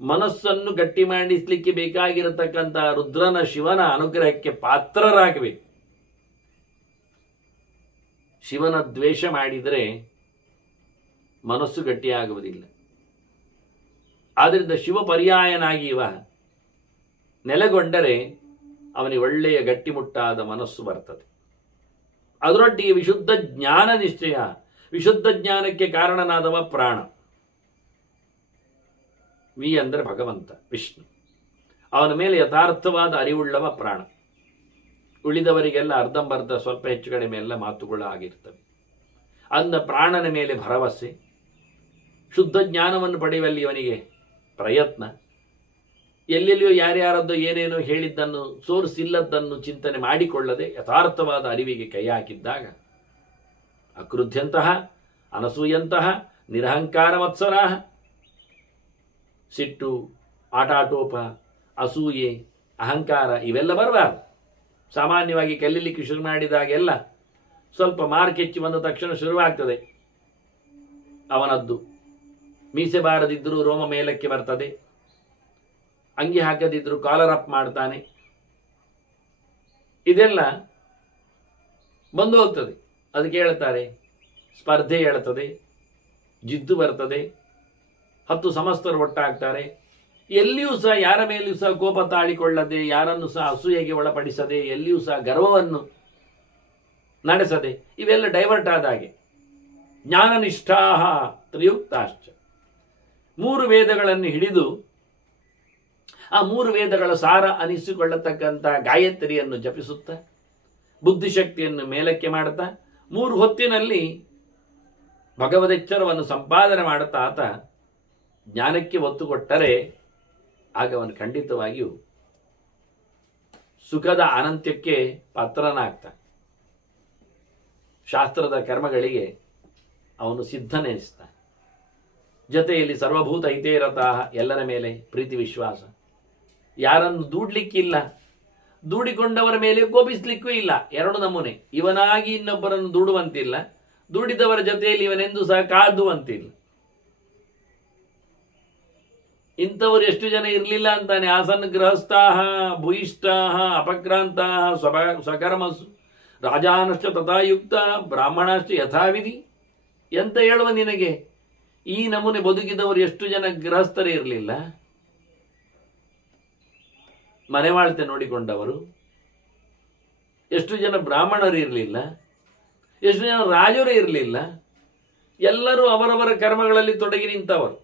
ಮನಸ್ಸನ್ನು ಗಟ್ಟಿ ಮಾಡಿಸಲಿಕ್ಕೆ ಬೇಕಾಗಿರತಕ್ಕಂಥ ರುದ್ರನ ಶಿವನ ಅನುಗ್ರಹಕ್ಕೆ ಪಾತ್ರರಾಗಬೇಕು. ಶಿವನ ದ್ವೇಷ ಮಾಡಿದರೆ ಮನಸ್ಸು ಗಟ್ಟಿಯಾಗುವುದಿಲ್ಲ. ಆದ್ದರಿಂದ ಶಿವ ಪರ್ಯಾಯನಾಗಿ ಇವ ನೆಲೆಗೊಂಡರೆ ಅವನಿಗೆ ಒಳ್ಳೆಯ ಗಟ್ಟಿಮುಟ್ಟಾದ ಮನಸ್ಸು ಬರ್ತದೆ. ಅದರೊಟ್ಟಿಗೆ ವಿಶುದ್ಧ ಜ್ಞಾನ ನಿಶ್ಚಯ. ವಿಶುದ್ಧ ಜ್ಞಾನಕ್ಕೆ ಕಾರಣನಾದವ ಪ್ರಾಣ. ವಿ ಅಂದರೆ ಭಗವಂತ ವಿಷ್ಣು. ಅವನ ಮೇಲೆ ಯಥಾರ್ಥವಾದ ಅರಿವುಳ್ಳವ ಪ್ರಾಣ. ಉಳಿದವರಿಗೆಲ್ಲ ಅರ್ಧಂಬರ್ಧ ಸ್ವಲ್ಪ ಹೆಚ್ಚು ಕಡಿಮೆ ಎಲ್ಲ ಮಾತುಗಳು ಆಗಿರ್ತವೆ. ಅಂದ ಪ್ರಾಣನ ಮೇಲೆ ಭರವಸೆ, ಶುದ್ಧ ಜ್ಞಾನವನ್ನು ಪಡೆಯುವಲ್ಲಿ ಇವನಿಗೆ ಪ್ರಯತ್ನ. ಎಲ್ಲೆಲ್ಲಿಯೋ ಯಾರ್ಯಾರದ್ದು ಏನೇನೋ ಹೇಳಿದ್ದನ್ನು ಸೋರ್ಸ್ ಇಲ್ಲದ್ದನ್ನು ಚಿಂತನೆ ಮಾಡಿಕೊಳ್ಳದೆ ಯಥಾರ್ಥವಾದ ಅರಿವಿಗೆ ಕೈ ಹಾಕಿದ್ದಾಗ ಅಕೃತ್ಯಂತಹ ಅನಸೂಯಂತಹ ನಿರಹಂಕಾರ ಮತ್ಸರಾಹ, ಸಿಟ್ಟು, ಆಟಾಟೋಪ, ಅಸೂಯೆ, ಅಹಂಕಾರ ಇವೆಲ್ಲ ಬರಬಾರ್ದು. ಸಾಮಾನ್ಯವಾಗಿ ಕಲೀಲಿಕ್ಕೆ ಶುರು ಮಾಡಿದಾಗೆಲ್ಲ ಸ್ವಲ್ಪ ಮಾರ್ಕ್ ಹೆಚ್ಚಿ ಬಂದ ತಕ್ಷಣ ಶುರುವಾಗ್ತದೆ. ಅವನದ್ದು ಮೀಸೆ ಬಾರದಿದ್ದರೂ ರೋಮ ಮೇಲಕ್ಕೆ ಬರ್ತದೆ, ಅಂಗಿ ಹಾಕದಿದ್ರೂ ಕಾಲರ್ ಅಪ್ ಮಾಡ್ತಾನೆ. ಇದೆಲ್ಲ ಬಂದು ಹೋಗ್ತದೆ. ಅದಕ್ಕೆ ಹೇಳ್ತಾರೆ ಸ್ಪರ್ಧೆ ಹೇಳ್ತದೆ, ಜಿದ್ದು ಬರ್ತದೆ, 10 ಸಮಸ್ತರು ಒಟ್ಟಾಗ್ತಾರೆ. ಎಲ್ಲಿಯೂ ಸಹ ಯಾರ ಮೇಲೆಯೂ ಸಹ ಕೋಪ ತಾಳಿಕೊಳ್ಳದೆ, ಯಾರನ್ನು ಸಹ ಅಸೂಯೆಗೆ ಒಳಪಡಿಸದೆ, ಎಲ್ಲಿಯೂ ಸಹ ಗರ್ವವನ್ನು ನಡೆಸದೆ, ಇವೆಲ್ಲ ಡೈವರ್ಟ್ ಆದ ಹಾಗೆ. ಜ್ಞಾನನಿಷ್ಠಾಹ ತ್ರಿಯುಕ್ತಾಶ್ಚ. 3 ವೇದಗಳನ್ನು ಹಿಡಿದು ಆ 3 ವೇದಗಳ ಸಾರ ಅನಿಸಿಕೊಳ್ಳತಕ್ಕಂಥ ಗಾಯತ್ರಿಯನ್ನು ಜಪಿಸುತ್ತಾ ಬುದ್ಧಿಶಕ್ತಿಯನ್ನು ಮೇಲಕ್ಕೆ ಮಾಡುತ್ತಾ 3 ಹೊತ್ತಿನಲ್ಲಿ ಭಗವದೆಚ್ಚರವನ್ನು ಸಂಪಾದನೆ ಮಾಡುತ್ತಾ ಆತ ಜ್ಞಾನಕ್ಕೆ ಒತ್ತು ಕೊಟ್ಟರೆ ಆಗ ಅವನು ಖಂಡಿತವಾಗಿಯೂ ಸುಖದ ಅನಂತ್ಯಕ್ಕೆ ಪಾತ್ರನಾಗ್ತಾನೆ. ಶಾಸ್ತ್ರದ ಕರ್ಮಗಳಿಗೆ ಅವನು ಸಿದ್ಧನೆನಿಸ್ತಾನೆ. ಜೊತೆಯಲ್ಲಿ ಸರ್ವಭೂತ ಹಿತೇರತಃ, ಎಲ್ಲರ ಮೇಲೆ ಪ್ರೀತಿ ವಿಶ್ವಾಸ. ಯಾರನ್ನು ದೂಡ್ಲಿಕ್ಕಿಲ್ಲ, ದೂಡಿಕೊಂಡವರ ಮೇಲೆ ಕೋಪಿಸ್ಲಿಕ್ಕೂ ಇಲ್ಲ. 2 ನಮೂನೆ. ಇವನಾಗಿ ಇನ್ನೊಬ್ಬರನ್ನು ದೂಡುವಂತಿಲ್ಲ, ದೂಡಿದವರ ಜೊತೆಯಲ್ಲಿ ಇವನೆಂದು ಸಹ ಕಾದುವಂತಿಲ್ಲ. ಇಂಥವರು ಎಷ್ಟು ಜನ ಇರಲಿಲ್ಲ ಅಂತಾನೆ. ಆಸನ್ ಗೃಹಸ್ಥಾಹ ಭೂಯಿಷ್ಠಾಹ ಅಪಕ್ರಾಂತಾಹ ಸ್ವಕರ್ಮಸು ರಾಜಾನಶ್ಚ ತಥಾಯುಕ್ತ ಬ್ರಾಹ್ಮಣಶ್ಚ ಯಥಾವಿಧಿ. ಎಂತ ಹೇಳುವ ನಿನಗೆ? ಈ ನಮೂನೆ ಬದುಕಿದವರು ಎಷ್ಟು ಜನ ಗೃಹಸ್ಥರೇ ಇರಲಿಲ್ಲ, ಮನೆವಾಳ್ತೆ ನೋಡಿಕೊಂಡವರು. ಎಷ್ಟು ಜನ ಬ್ರಾಹ್ಮಣರು ಇರಲಿಲ್ಲ, ಎಷ್ಟು ಜನ ರಾಜರು ಇರಲಿಲ್ಲ. ಎಲ್ಲರೂ ಅವರವರ ಕರ್ಮಗಳಲ್ಲಿ ತೊಡಗಿ ನಿಂತವರು.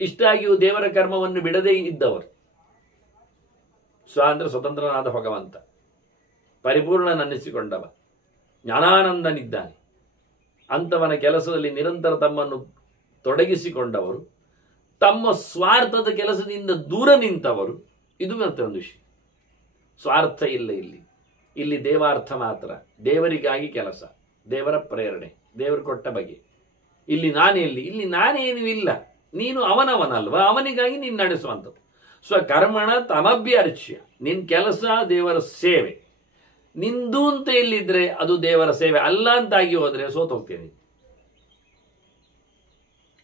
ಇಷ್ಟಾಗಿಯೂ ದೇವರ ಕರ್ಮವನ್ನು ಬಿಡದೇ ಇದ್ದವರು. ಸ್ವಾತಂತ್ರ್ಯ ಸ್ವತಂತ್ರನಾದ ಭಗವಂತ ಪರಿಪೂರ್ಣನನ್ನಿಸಿಕೊಂಡವ, ಜ್ಞಾನಾನಂದನಿದ್ದಾನೆ. ಅಂಥವನ ಕೆಲಸದಲ್ಲಿ ನಿರಂತರ ತಮ್ಮನ್ನು ತೊಡಗಿಸಿಕೊಂಡವರು, ತಮ್ಮ ಸ್ವಾರ್ಥದ ಕೆಲಸದಿಂದ ದೂರ ನಿಂತವರು. ಇದು ಮತ್ತೆ ಒಂದು ವಿಷಯ. ಸ್ವಾರ್ಥ ಇಲ್ಲ ಇಲ್ಲಿ ದೇವಾರ್ಥ ಮಾತ್ರ. ದೇವರಿಗಾಗಿ ಕೆಲಸ, ದೇವರ ಪ್ರೇರಣೆ, ದೇವರು ಕೊಟ್ಟ ಬಗೆ. ಇಲ್ಲಿ ನಾನೇನು ಇಲ್ಲ. ನೀನು ಅವನವನಲ್ವಾ, ಅವನಿಗಾಗಿ ನೀನು ನಡೆಸುವಂಥದ್ದು. ಸ್ವಕರ್ಮಣ ತಮಭ್ಯರ್ಚ್ಯ. ನಿನ್ನ ಕೆಲಸ ದೇವರ ಸೇವೆ. ನಿಂದು ಅಂತ ಇಲ್ಲಿದ್ರೆ ಅದು ದೇವರ ಸೇವೆ ಅಲ್ಲ ಅಂತಾಗಿ ಹೋದರೆ ಸೋತೋಗ್ತೇನೆ.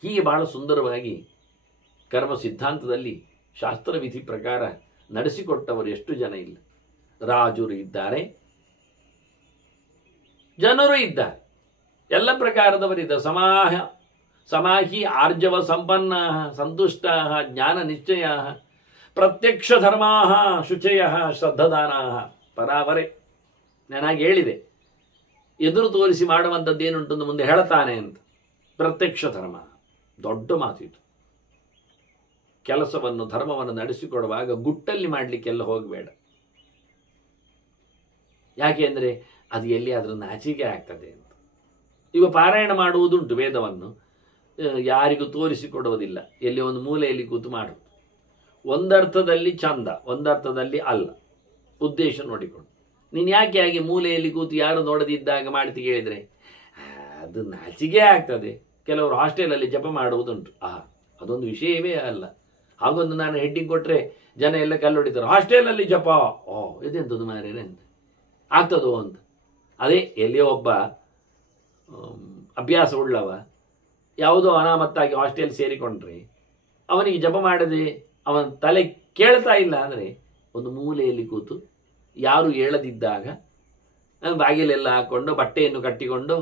ಹೀಗೆ ಬಹಳ ಸುಂದರವಾಗಿ ಕರ್ಮ ಸಿದ್ಧಾಂತದಲ್ಲಿ ಶಾಸ್ತ್ರವಿಧಿ ಪ್ರಕಾರ ನಡೆಸಿಕೊಟ್ಟವರು ಎಷ್ಟು ಜನ ಇಲ್ಲ. ರಾಜರು ಇದ್ದಾರೆ, ಜನರು ಇದ್ದಾರೆ, ಎಲ್ಲ ಪ್ರಕಾರದವರಿದ್ದಾರೆ. ಸಮಾಹಿ ಆರ್ಜವ ಸಂಪನ್ನ ಸಂತುಷ್ಟ ಜ್ಞಾನ ನಿಶ್ಚಯ ಪ್ರತ್ಯಕ್ಷ ಧರ್ಮಾ ಶುಚಯ ಶ್ರದ್ಧದಾನ ಪರಾವರೆ. ನಾನಾಗಿ ಹೇಳಿದೆ, ಎದುರು ತೋರಿಸಿ ಮಾಡುವಂಥದ್ದೇನುಂಟು ಮುಂದೆ ಹೇಳ್ತಾನೆ ಅಂತ. ಪ್ರತ್ಯಕ್ಷ ಧರ್ಮ ದೊಡ್ಡ ಮಾತಿತ್ತು. ಕೆಲಸವನ್ನು ಧರ್ಮವನ್ನು ನಡೆಸಿಕೊಡುವಾಗ ಗುಟ್ಟಲ್ಲಿ ಮಾಡಲಿಕ್ಕೆಲ್ಲ ಹೋಗಬೇಡ. ಯಾಕೆ ಅಂದರೆ ಅದು ಎಲ್ಲಿ ಅದರ ನಾಚಿಕೆ ಆಗ್ತದೆ ಅಂತ. ಇವ ಪಾರಾಯಣ ಮಾಡುವುದುಂಟು ವೇದವನ್ನು, ಯಾರಿಗೂ ತೋರಿಸಿಕೊಡುವುದಿಲ್ಲ. ಎಲ್ಲಿ ಒಂದು ಮೂಲೆಯಲ್ಲಿ ಕೂತು ಮಾಡುವುದು. ಒಂದರ್ಥದಲ್ಲಿ ಚಂದ, ಒಂದರ್ಥದಲ್ಲಿ ಅಲ್ಲ. ಉದ್ದೇಶ ನೋಡಿಕೊಂಡು ನೀನು ಯಾಕೆ ಹಾಗೆ ಮೂಲೆಯಲ್ಲಿ ಕೂತು ಯಾರು ನೋಡದಿದ್ದಾಗ ಮಾಡ್ತಿ ಕೇಳಿದರೆ ಅದು ನಾಚಿಕೆ ಆಗ್ತದೆ. ಕೆಲವರು ಹಾಸ್ಟೆಲಲ್ಲಿ ಜಪ ಮಾಡುವುದುಂಟು. ಅದೊಂದು ವಿಷಯವೇ ಅಲ್ಲ. ಹಾಗೊಂದು ನಾನು ಹೆಡ್ಡಿಂಗ್ ಕೊಟ್ಟರೆ ಜನ ಎಲ್ಲ ಕಲ್ಲೊಡಿತಾರೆ, ಹಾಸ್ಟೆಲಲ್ಲಿ ಜಪ, ಇದೆಂಥದ್ದು ಮಾರೇನೆ ಅಂತ ಆಗ್ತದೋ ಅಂತ. ಅದೇ ಎಲ್ಲಿಯೋ ಒಬ್ಬ ಅಭ್ಯಾಸ ಉಳ್ಳವ ಯಾವುದೋ ಅನಾಮತ್ತಾಗಿ ಹಾಸ್ಟೆಲ್ ಸೇರಿಕೊಂಡ್ರೆ ಅವನಿಗೆ ಜಪ ಮಾಡದೆ ಅವನ ತಲೆ ಕೇಳ್ತಾ ಇಲ್ಲ ಅಂದರೆ ಒಂದು ಮೂಲೆಯಲ್ಲಿ ಕೂತು ಯಾರು ಹೇಳದಿದ್ದಾಗ ಬಾಗಿಲೆಲ್ಲ ಹಾಕ್ಕೊಂಡು ಬಟ್ಟೆಯನ್ನು ಕಟ್ಟಿಕೊಂಡು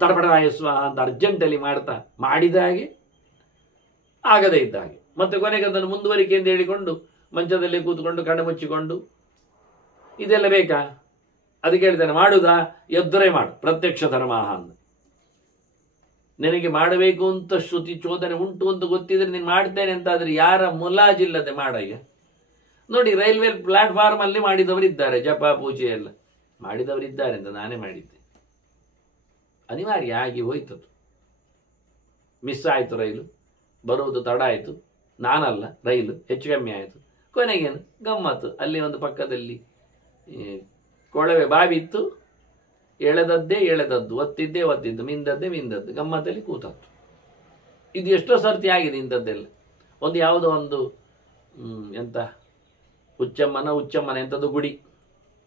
ತಡಪಡಾಯಸ್ವ ಅಂತ ಅರ್ಜೆಂಟಲ್ಲಿ ಮಾಡಿದಾಗೆ ಆಗದೇ ಇದ್ದಾಗೆ, ಮತ್ತೆ ಕೊನೆಗೆ ಅದನ್ನು ಮುಂದುವರಿಕೆ ಎಂದು ಹೇಳಿಕೊಂಡು ಮಂಚದಲ್ಲಿ ಕೂತ್ಕೊಂಡು ಕಣ್ಣು ಮುಚ್ಚಿಕೊಂಡು ಇದೆಲ್ಲ ಬೇಕಾ? ಅದಕ್ಕೆ ಹೇಳ್ತಾನೆ, ಮಾಡುದಾ ಎದ್ದರೆ ಮಾಡು, ಪ್ರತ್ಯಕ್ಷ ಧರ್ಮ ಅಂತ. ನಿನಗೆ ಮಾಡಬೇಕು ಅಂತ ಶ್ರುತಿ ಚೋದನೆ ಉಂಟು ಅಂತ ಗೊತ್ತಿದ್ರೆ ನೀನು ಮಾಡ್ತೇನೆ ಅಂತಾದ್ರೆ ಯಾರ ಮುಲಾಜಿಲ್ಲದೆ ಮಾಡಯ್ಯ. ನೋಡಿ, ರೈಲ್ವೆ ಪ್ಲಾಟ್ಫಾರ್ಮ್ ಅಲ್ಲಿ ಮಾಡಿದವರಿದ್ದಾರೆ, ಜಪ ಪೂಜೆ ಎಲ್ಲ ಮಾಡಿದವರಿದ್ದಾರೆ ಅಂತ ನಾನೇ ಮಾಡಿದ್ದೆ. ಅನಿವಾರ್ಯ ಆಗಿ ಹೋಯ್ತದು. ಮಿಸ್ ಆಯಿತು, ರೈಲು ಬರುವುದು ತಡ ಆಯಿತು, ನಾನಲ್ಲ ರೈಲು ಹೆಚ್ಚು ಕಮ್ಮಿ ಆಯಿತು. ಕೊನೆಗೇನು ಗಮ್ಮತ್ತು, ಅಲ್ಲಿ ಒಂದು ಪಕ್ಕದಲ್ಲಿ ಕೊಳವೆ ಬಾವಿ ಇತ್ತು, ಎಳೆದದ್ದು, ಒತ್ತಿದ್ದು, ಮಿಂದದ್ದು, ಗಮ್ಮತ್ತಲ್ಲಿ ಕೂತದ್ದು. ಇದು ಎಷ್ಟೋ ಸರ್ತಿ ಆಗಿದೆ ಇಂಥದ್ದೆಲ್ಲ. ಒಂದು ಯಾವುದೋ ಒಂದು ಎಂತ ಹುಚ್ಚಮ್ಮನ ಎಂಥದ್ದು ಗುಡಿ,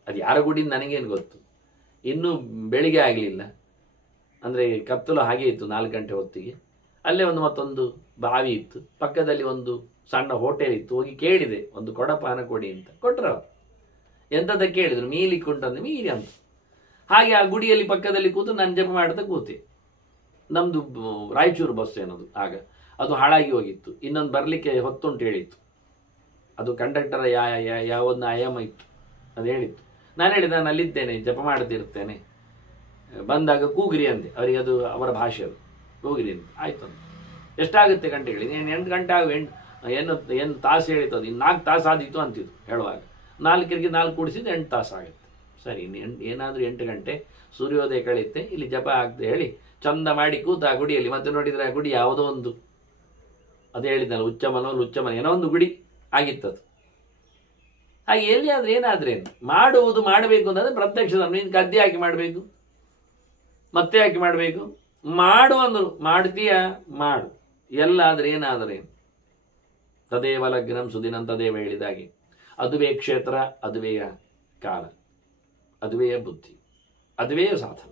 ಅದು ಯಾರ ಗುಡಿ ನನಗೇನು ಗೊತ್ತು. ಇನ್ನೂ ಬೆಳಿಗ್ಗೆ ಆಗಲಿಲ್ಲ, ಅಂದರೆ ಕತ್ತಲು ಹಾಗೆ ಇತ್ತು 4 ಗಂಟೆ ಹೊತ್ತಿಗೆ. ಅಲ್ಲೇ ಮತ್ತೊಂದು ಬಾವಿ ಇತ್ತು, ಪಕ್ಕದಲ್ಲಿ ಒಂದು ಸಣ್ಣ ಹೋಟೆಲ್ ಇತ್ತು. ಹೋಗಿ ಕೇಳಿದೆ, ಒಂದು ಕೊಡಪಾನ ಕೊಡಿ ಅಂತ. ಕೊಟ್ಟರು. ಎಂಥದ್ದಕ್ಕೆ ಕೇಳಿದ್ರು, ಮೀಲಿಕ್ಕುಂಟಂದ್ರೆ ಮೀರಿ ಅಂತ. ಹಾಗೆ ಆ ಗುಡಿಯಲ್ಲಿ ಪಕ್ಕದಲ್ಲಿ ಕೂತು ನಾನು ಜಪ ಮಾಡ್ತಾ ಕೂತೆ. ನಮ್ಮದು ರಾಯಚೂರು ಬಸ್ ಏನದು, ಆಗ ಅದು ಹಾಳಾಗಿ ಹೋಗಿತ್ತು, ಇನ್ನೊಂದು ಬರಲಿಕ್ಕೆ ಹೊತ್ತುಂಟು ಹೇಳಿತ್ತು. ಅದು ಕಂಡಕ್ಟರ್ ಯಾವೊಂದು ಆಯಾಮ ಇತ್ತು, ಅದು ಹೇಳಿತ್ತು. ನಾನು ಹೇಳಿದೆ, ನಾನು ಅಲ್ಲಿದ್ದೇನೆ, ಜಪ ಮಾಡ್ತಿರ್ತೇನೆ, ಬಂದಾಗ ಕೂಗಿರಿ ಅಂದೆ. ಅವರಿಗೆ ಅದು ಅವರ ಭಾಷೆ, ಅದು ಕೂಗಿರಿ ಅಂತ. ಆಯ್ತು ಅಂತ. ಎಷ್ಟಾಗುತ್ತೆ ಗಂಟೆಗಳು? ಏನು 8 ಗಂಟೆ ಏನು ತಾಸು ಹೇಳಿತ್ತು, ಅದು 4 ತಾಸು ಆದಿತ್ತು ಅಂತಿದ್ದು ಹೇಳುವಾಗ. 4ರಿಗೆ 4 ಕೂಡಿಸಿದ್ದು 8 ತಾಸು ಆಗುತ್ತೆ. ಸರಿ, ಏನಾದರೂ 8 ಗಂಟೆ ಸೂರ್ಯೋದಯ ಕಳೀತೆ, ಇಲ್ಲಿ ಜಪ ಆಗ್ತದೆ ಹೇಳಿ ಚಂದ ಮಾಡಿ ಕೂತ ಆ ಗುಡಿಯಲ್ಲಿ. ಮತ್ತೆ ನೋಡಿದರೆ ಆ ಗುಡಿ ಯಾವುದೋ ಒಂದು, ಅದೇ ಹೇಳಿದ್ನಲ್ಲ, ಹುಚ್ಚಮ್ಮನ ಏನೋ ಒಂದು ಗುಡಿ ಆಗಿತ್ತದು. ಹಾಗೆ ಎಲ್ಲಿ ಆದ್ರೆ ಏನಾದ್ರೇನು ಮಾಡುವುದು ಮಾಡಬೇಕು ಅಂತಂದ್ರೆ ಪ್ರತ್ಯಕ್ಷ ನೀನು ಗದ್ದೆ ಹಾಕಿ ಮಾಡಬೇಕು, ಮತ್ತೆ ಹಾಕಿ ಮಾಡಬೇಕು. ಮಾಡು ಅಂದ್ರು, ಮಾಡ್ತೀಯ ಮಾಡು. ಎಲ್ಲ ಆದ್ರೆ ಏನಾದ್ರೇನು. ತದೇವ ಲಗ್ನಂ ಸುದಿನಂ ತದೇವ ಹೇಳಿದಾಗೆ, ಅದುವೇ ಕ್ಷೇತ್ರ, ಅದುವೇ ಕಾಲ, ಅದುವೇ ಬುದ್ಧಿ, ಅದುವೇ ಸಾಧನ.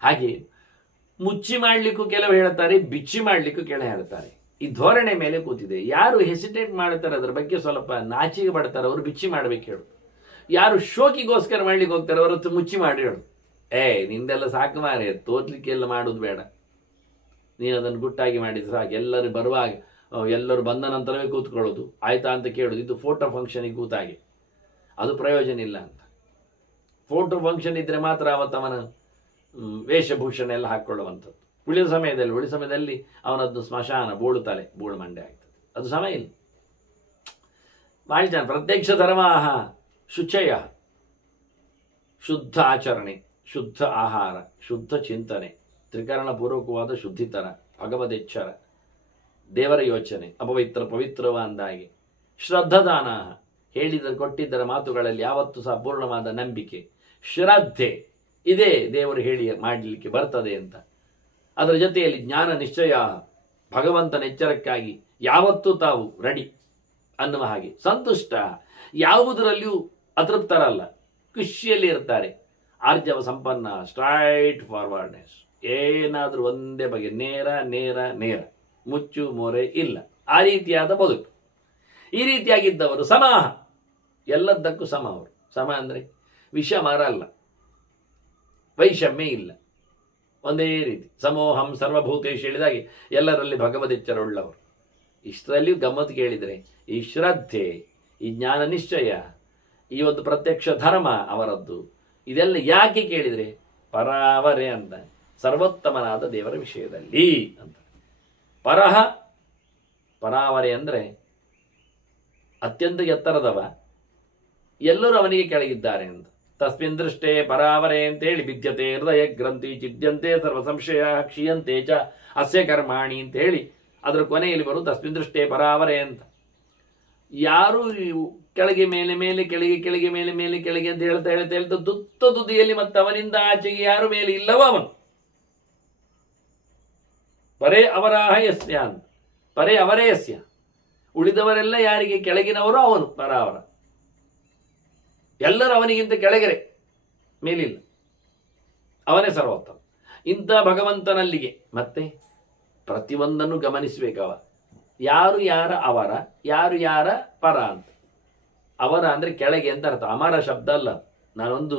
ಹಾಗೆ ಮುಚ್ಚಿ ಮಾಡಲಿಕ್ಕೂ ಕೆಲವು ಹೇಳ್ತಾರೆ, ಬಿಚ್ಚಿ ಮಾಡಲಿಕ್ಕೂ ಕೆಲವು ಹೇಳ್ತಾರೆ. ಈ ಧೋರಣೆ ಮೇಲೆ ಕೂತಿದೆ. ಯಾರು ಹೆಸಿಟೇಟ್ ಮಾಡ್ತಾರೆ, ಅದರ ಬಗ್ಗೆ ಸ್ವಲ್ಪ ನಾಚಿಕೆ ಪಡ್ತಾರೆ, ಅವರು ಬಿಚ್ಚಿ ಮಾಡ್ಬೇಕು ಹೇಳು. ಯಾರು ಶೋಕಿಗೋಸ್ಕರ ಮಾಡ್ಲಿಕ್ಕೆ ಹೋಗ್ತಾರೆ, ಅವರತ್ತು ಮುಚ್ಚಿ ಮಾಡಿ ಹೇಳು. ನಿಂದೆಲ್ಲ ಸಾಕು ಮಾರೆ, ತೋರ್ಲಿಕ್ಕೆಲ್ಲ ಮಾಡೋದು ಬೇಡ, ನೀನು ಅದನ್ನು ಗುಟ್ಟಾಗಿ ಮಾಡಿದ್ರೆ ಸಾಕು. ಎಲ್ಲರೂ ಬರುವಾಗ, ಎಲ್ಲರೂ ಬಂದ ನಂತರವೇ ಕೂತ್ಕೊಳ್ಳೋದು, ಆಯ್ತಾ ಅಂತ ಕೇಳೋದು. ಇದು ಫೋಟೋ ಫಂಕ್ಷನಿಗೆ ಕೂತಾಗೆ, ಅದು ಪ್ರಯೋಜನ ಇಲ್ಲ ಅಂತ. ಫೋಟೋ ಫಂಕ್ಷನ್ ಇದ್ರೆ ಮಾತ್ರ ಅವತ್ತವನ ವೇಷಭೂಷಣ ಎಲ್ಲ ಹಾಕ್ಕೊಳ್ಳುವಂಥದ್ದು. ಉಳಿದ ಸಮಯದಲ್ಲಿ ಅವನದ್ದು ಸ್ಮಶಾನ, ಬೋಳು ಮಂಡೆ ಆಗ್ತದೆ. ಅದು ಸಮಯ ಇಲ್ಲ. ಮಾಡ್ತಾನೆ. ಪ್ರತ್ಯಕ್ಷ ಧರ್ಮಾಹ ಶುಚಯ, ಶುದ್ಧ ಆಚರಣೆ, ಶುದ್ಧ ಆಹಾರ, ಶುದ್ಧ ಚಿಂತನೆ, ತ್ರಿಕರಣ ಪೂರ್ವಕವಾದ ಶುದ್ಧಿತರ, ಭಗವದೆಚ್ಚರ, ದೇವರ ಯೋಚನೆ, ಅಪವಿತ್ರ ಪವಿತ್ರವಾದಾಗೆ, ಶ್ರದ್ಧದಾನ, ಕೊಟ್ಟಿದ್ದರ ಮಾತುಗಳಲ್ಲಿ ಯಾವತ್ತೂ ಸಹ ಪೂರ್ಣವಾದ ನಂಬಿಕೆ, ಶ್ರದ್ಧೆ, ಇದೇ ದೇವರು ಹೇಳಿ ಮಾಡಲಿಕ್ಕೆ ಬರ್ತದೆ ಅಂತ. ಅದರ ಜೊತೆಯಲ್ಲಿ ಜ್ಞಾನ ನಿಶ್ಚಯ, ಭಗವಂತನ ಎಚ್ಚರಕ್ಕಾಗಿ ಯಾವತ್ತೂ ತಾವು ರೆಡಿ ಅನ್ನುವ ಹಾಗೆ, ಸಂತುಷ್ಟ, ಯಾವುದರಲ್ಲಿಯೂ ಅತೃಪ್ತರಲ್ಲ, ಖುಷಿಯಲ್ಲಿ ಇರ್ತಾರೆ, ಆರ್ಜವ ಸಂಪನ್ನ, ಸ್ಟ್ರೈಟ್ ಫಾರ್ವರ್ಡ್ನೆಸ್, ಏನಾದರೂ ಒಂದೇ ಬಗೆ, ನೇರ ನೇರ ನೇರ, ಮುಚ್ಚು ಮೋರೆ ಇಲ್ಲ, ಆ ರೀತಿಯಾದ ಬದುಕು. ಈ ರೀತಿಯಾಗಿದ್ದವರು ಸಮಾಹ, ಎಲ್ಲದಕ್ಕೂ ಸಮ. ಅವರು ಸಮ ಅಂದರೆ ವಿಷಮರ ಅಲ್ಲ, ವೈಷಮ್ಯ ಇಲ್ಲ, ಒಂದೇ ರೀತಿ. ಸಮೋಹಂ ಸರ್ವಭೂತೇಶ್ ಹೇಳಿದಾಗೆ ಎಲ್ಲರಲ್ಲಿ ಭಗವದೆಚ್ಚರ ಉಳ್ಳವರು. ಇಷ್ಟರಲ್ಲಿಯೂ ಗಮ್ಮತ್ತು ಕೇಳಿದರೆ ಈ ಶ್ರದ್ಧೆ, ಈ ಜ್ಞಾನ ನಿಶ್ಚಯ, ಈ ಒಂದು ಪ್ರತ್ಯಕ್ಷ ಧರ್ಮ ಅವರದ್ದು, ಇದೆಲ್ಲ ಯಾಕೆ ಕೇಳಿದರೆ ಪರಾವರೆ ಅಂತ, ಸರ್ವೋತ್ತಮನಾದ ದೇವರ ವಿಷಯದಲ್ಲಿ ಅಂತ. ಪರಾವರೆ ಅಂದರೆ ಅತ್ಯಂತ ಎತ್ತರದವ, ಎಲ್ಲರೂ ಅವನಿಗೆ ಕೆಳಗಿದ್ದಾರೆ ಅಂತ. ತಸ್ಮಿನ್ ದೃಷ್ಟೇ ಪರಾವರೆ ಅಂತೇಳಿ ಬಿದ್ಯತೆ ಹೃದಯ ಗ್ರಂಥಿ ಚಿದ್ಯಂತೆ ಸರ್ವ ಸಂಶಯ ಕ್ಷೀಯಂತೆ ಚ ಅಸ್ಯ ಕರ್ಮಾಣಿ ಅಂತ ಹೇಳಿ ಅದರ ಕೊನೆಯಲ್ಲಿ ಬರು ತಸ್ಮಿನ್ ದೃಷ್ಟೇ ಪರಾವರೆ ಅಂತ. ಯಾರು ಕೆಳಗೆ ಮೇಲೆ ಮೇಲೆ ಕೆಳಗೆ ಕೆಳಗೆ ಮೇಲೆ ಮೇಲೆ ಕೆಳಗೆ ಅಂತ ಹೇಳ್ತಾ ಹೇಳ್ತಾ ಹೇಳ್ತಾ ತುತ್ತ ತುದಿಯಲ್ಲಿ ಮತ್ತೆ ಅವನಿಂದ ಆಚೆಗೆ ಯಾರು ಮೇಲೆ ಇಲ್ಲವೋ ಅವನು ಪರೇ ಅವರಾಹ ಯಸ್ಯ ಅಂತ. ಪರೇ ಅವರೇ ಯಸ್ಯ, ಉಳಿದವರೆಲ್ಲ ಯಾರಿಗೆ ಕೆಳಗಿನವರು ಅವನು ಪರ ಅವರ, ಎಲ್ಲರೂ ಅವನಿಗಿಂತ ಕೆಳಗರೆ, ಮೇಲಿಲ್ಲ, ಅವನೇ ಸರ್ವೋತ್ತಮ. ಇಂಥ ಭಗವಂತನಲ್ಲಿಗೆ ಮತ್ತೆ ಪ್ರತಿಯೊಂದನ್ನು ಗಮನಿಸಬೇಕವ, ಯಾರು ಯಾರ ಅವರ, ಯಾರು ಯಾರ ಪರ ಅಂತ. ಅವರ ಅಂದ್ರೆ ಕೆಳಗೆ ಅಂತ ಅರ್ಥ, ಅಮರ ಶಬ್ದ ಅಲ್ಲ. ನಾನೊಂದು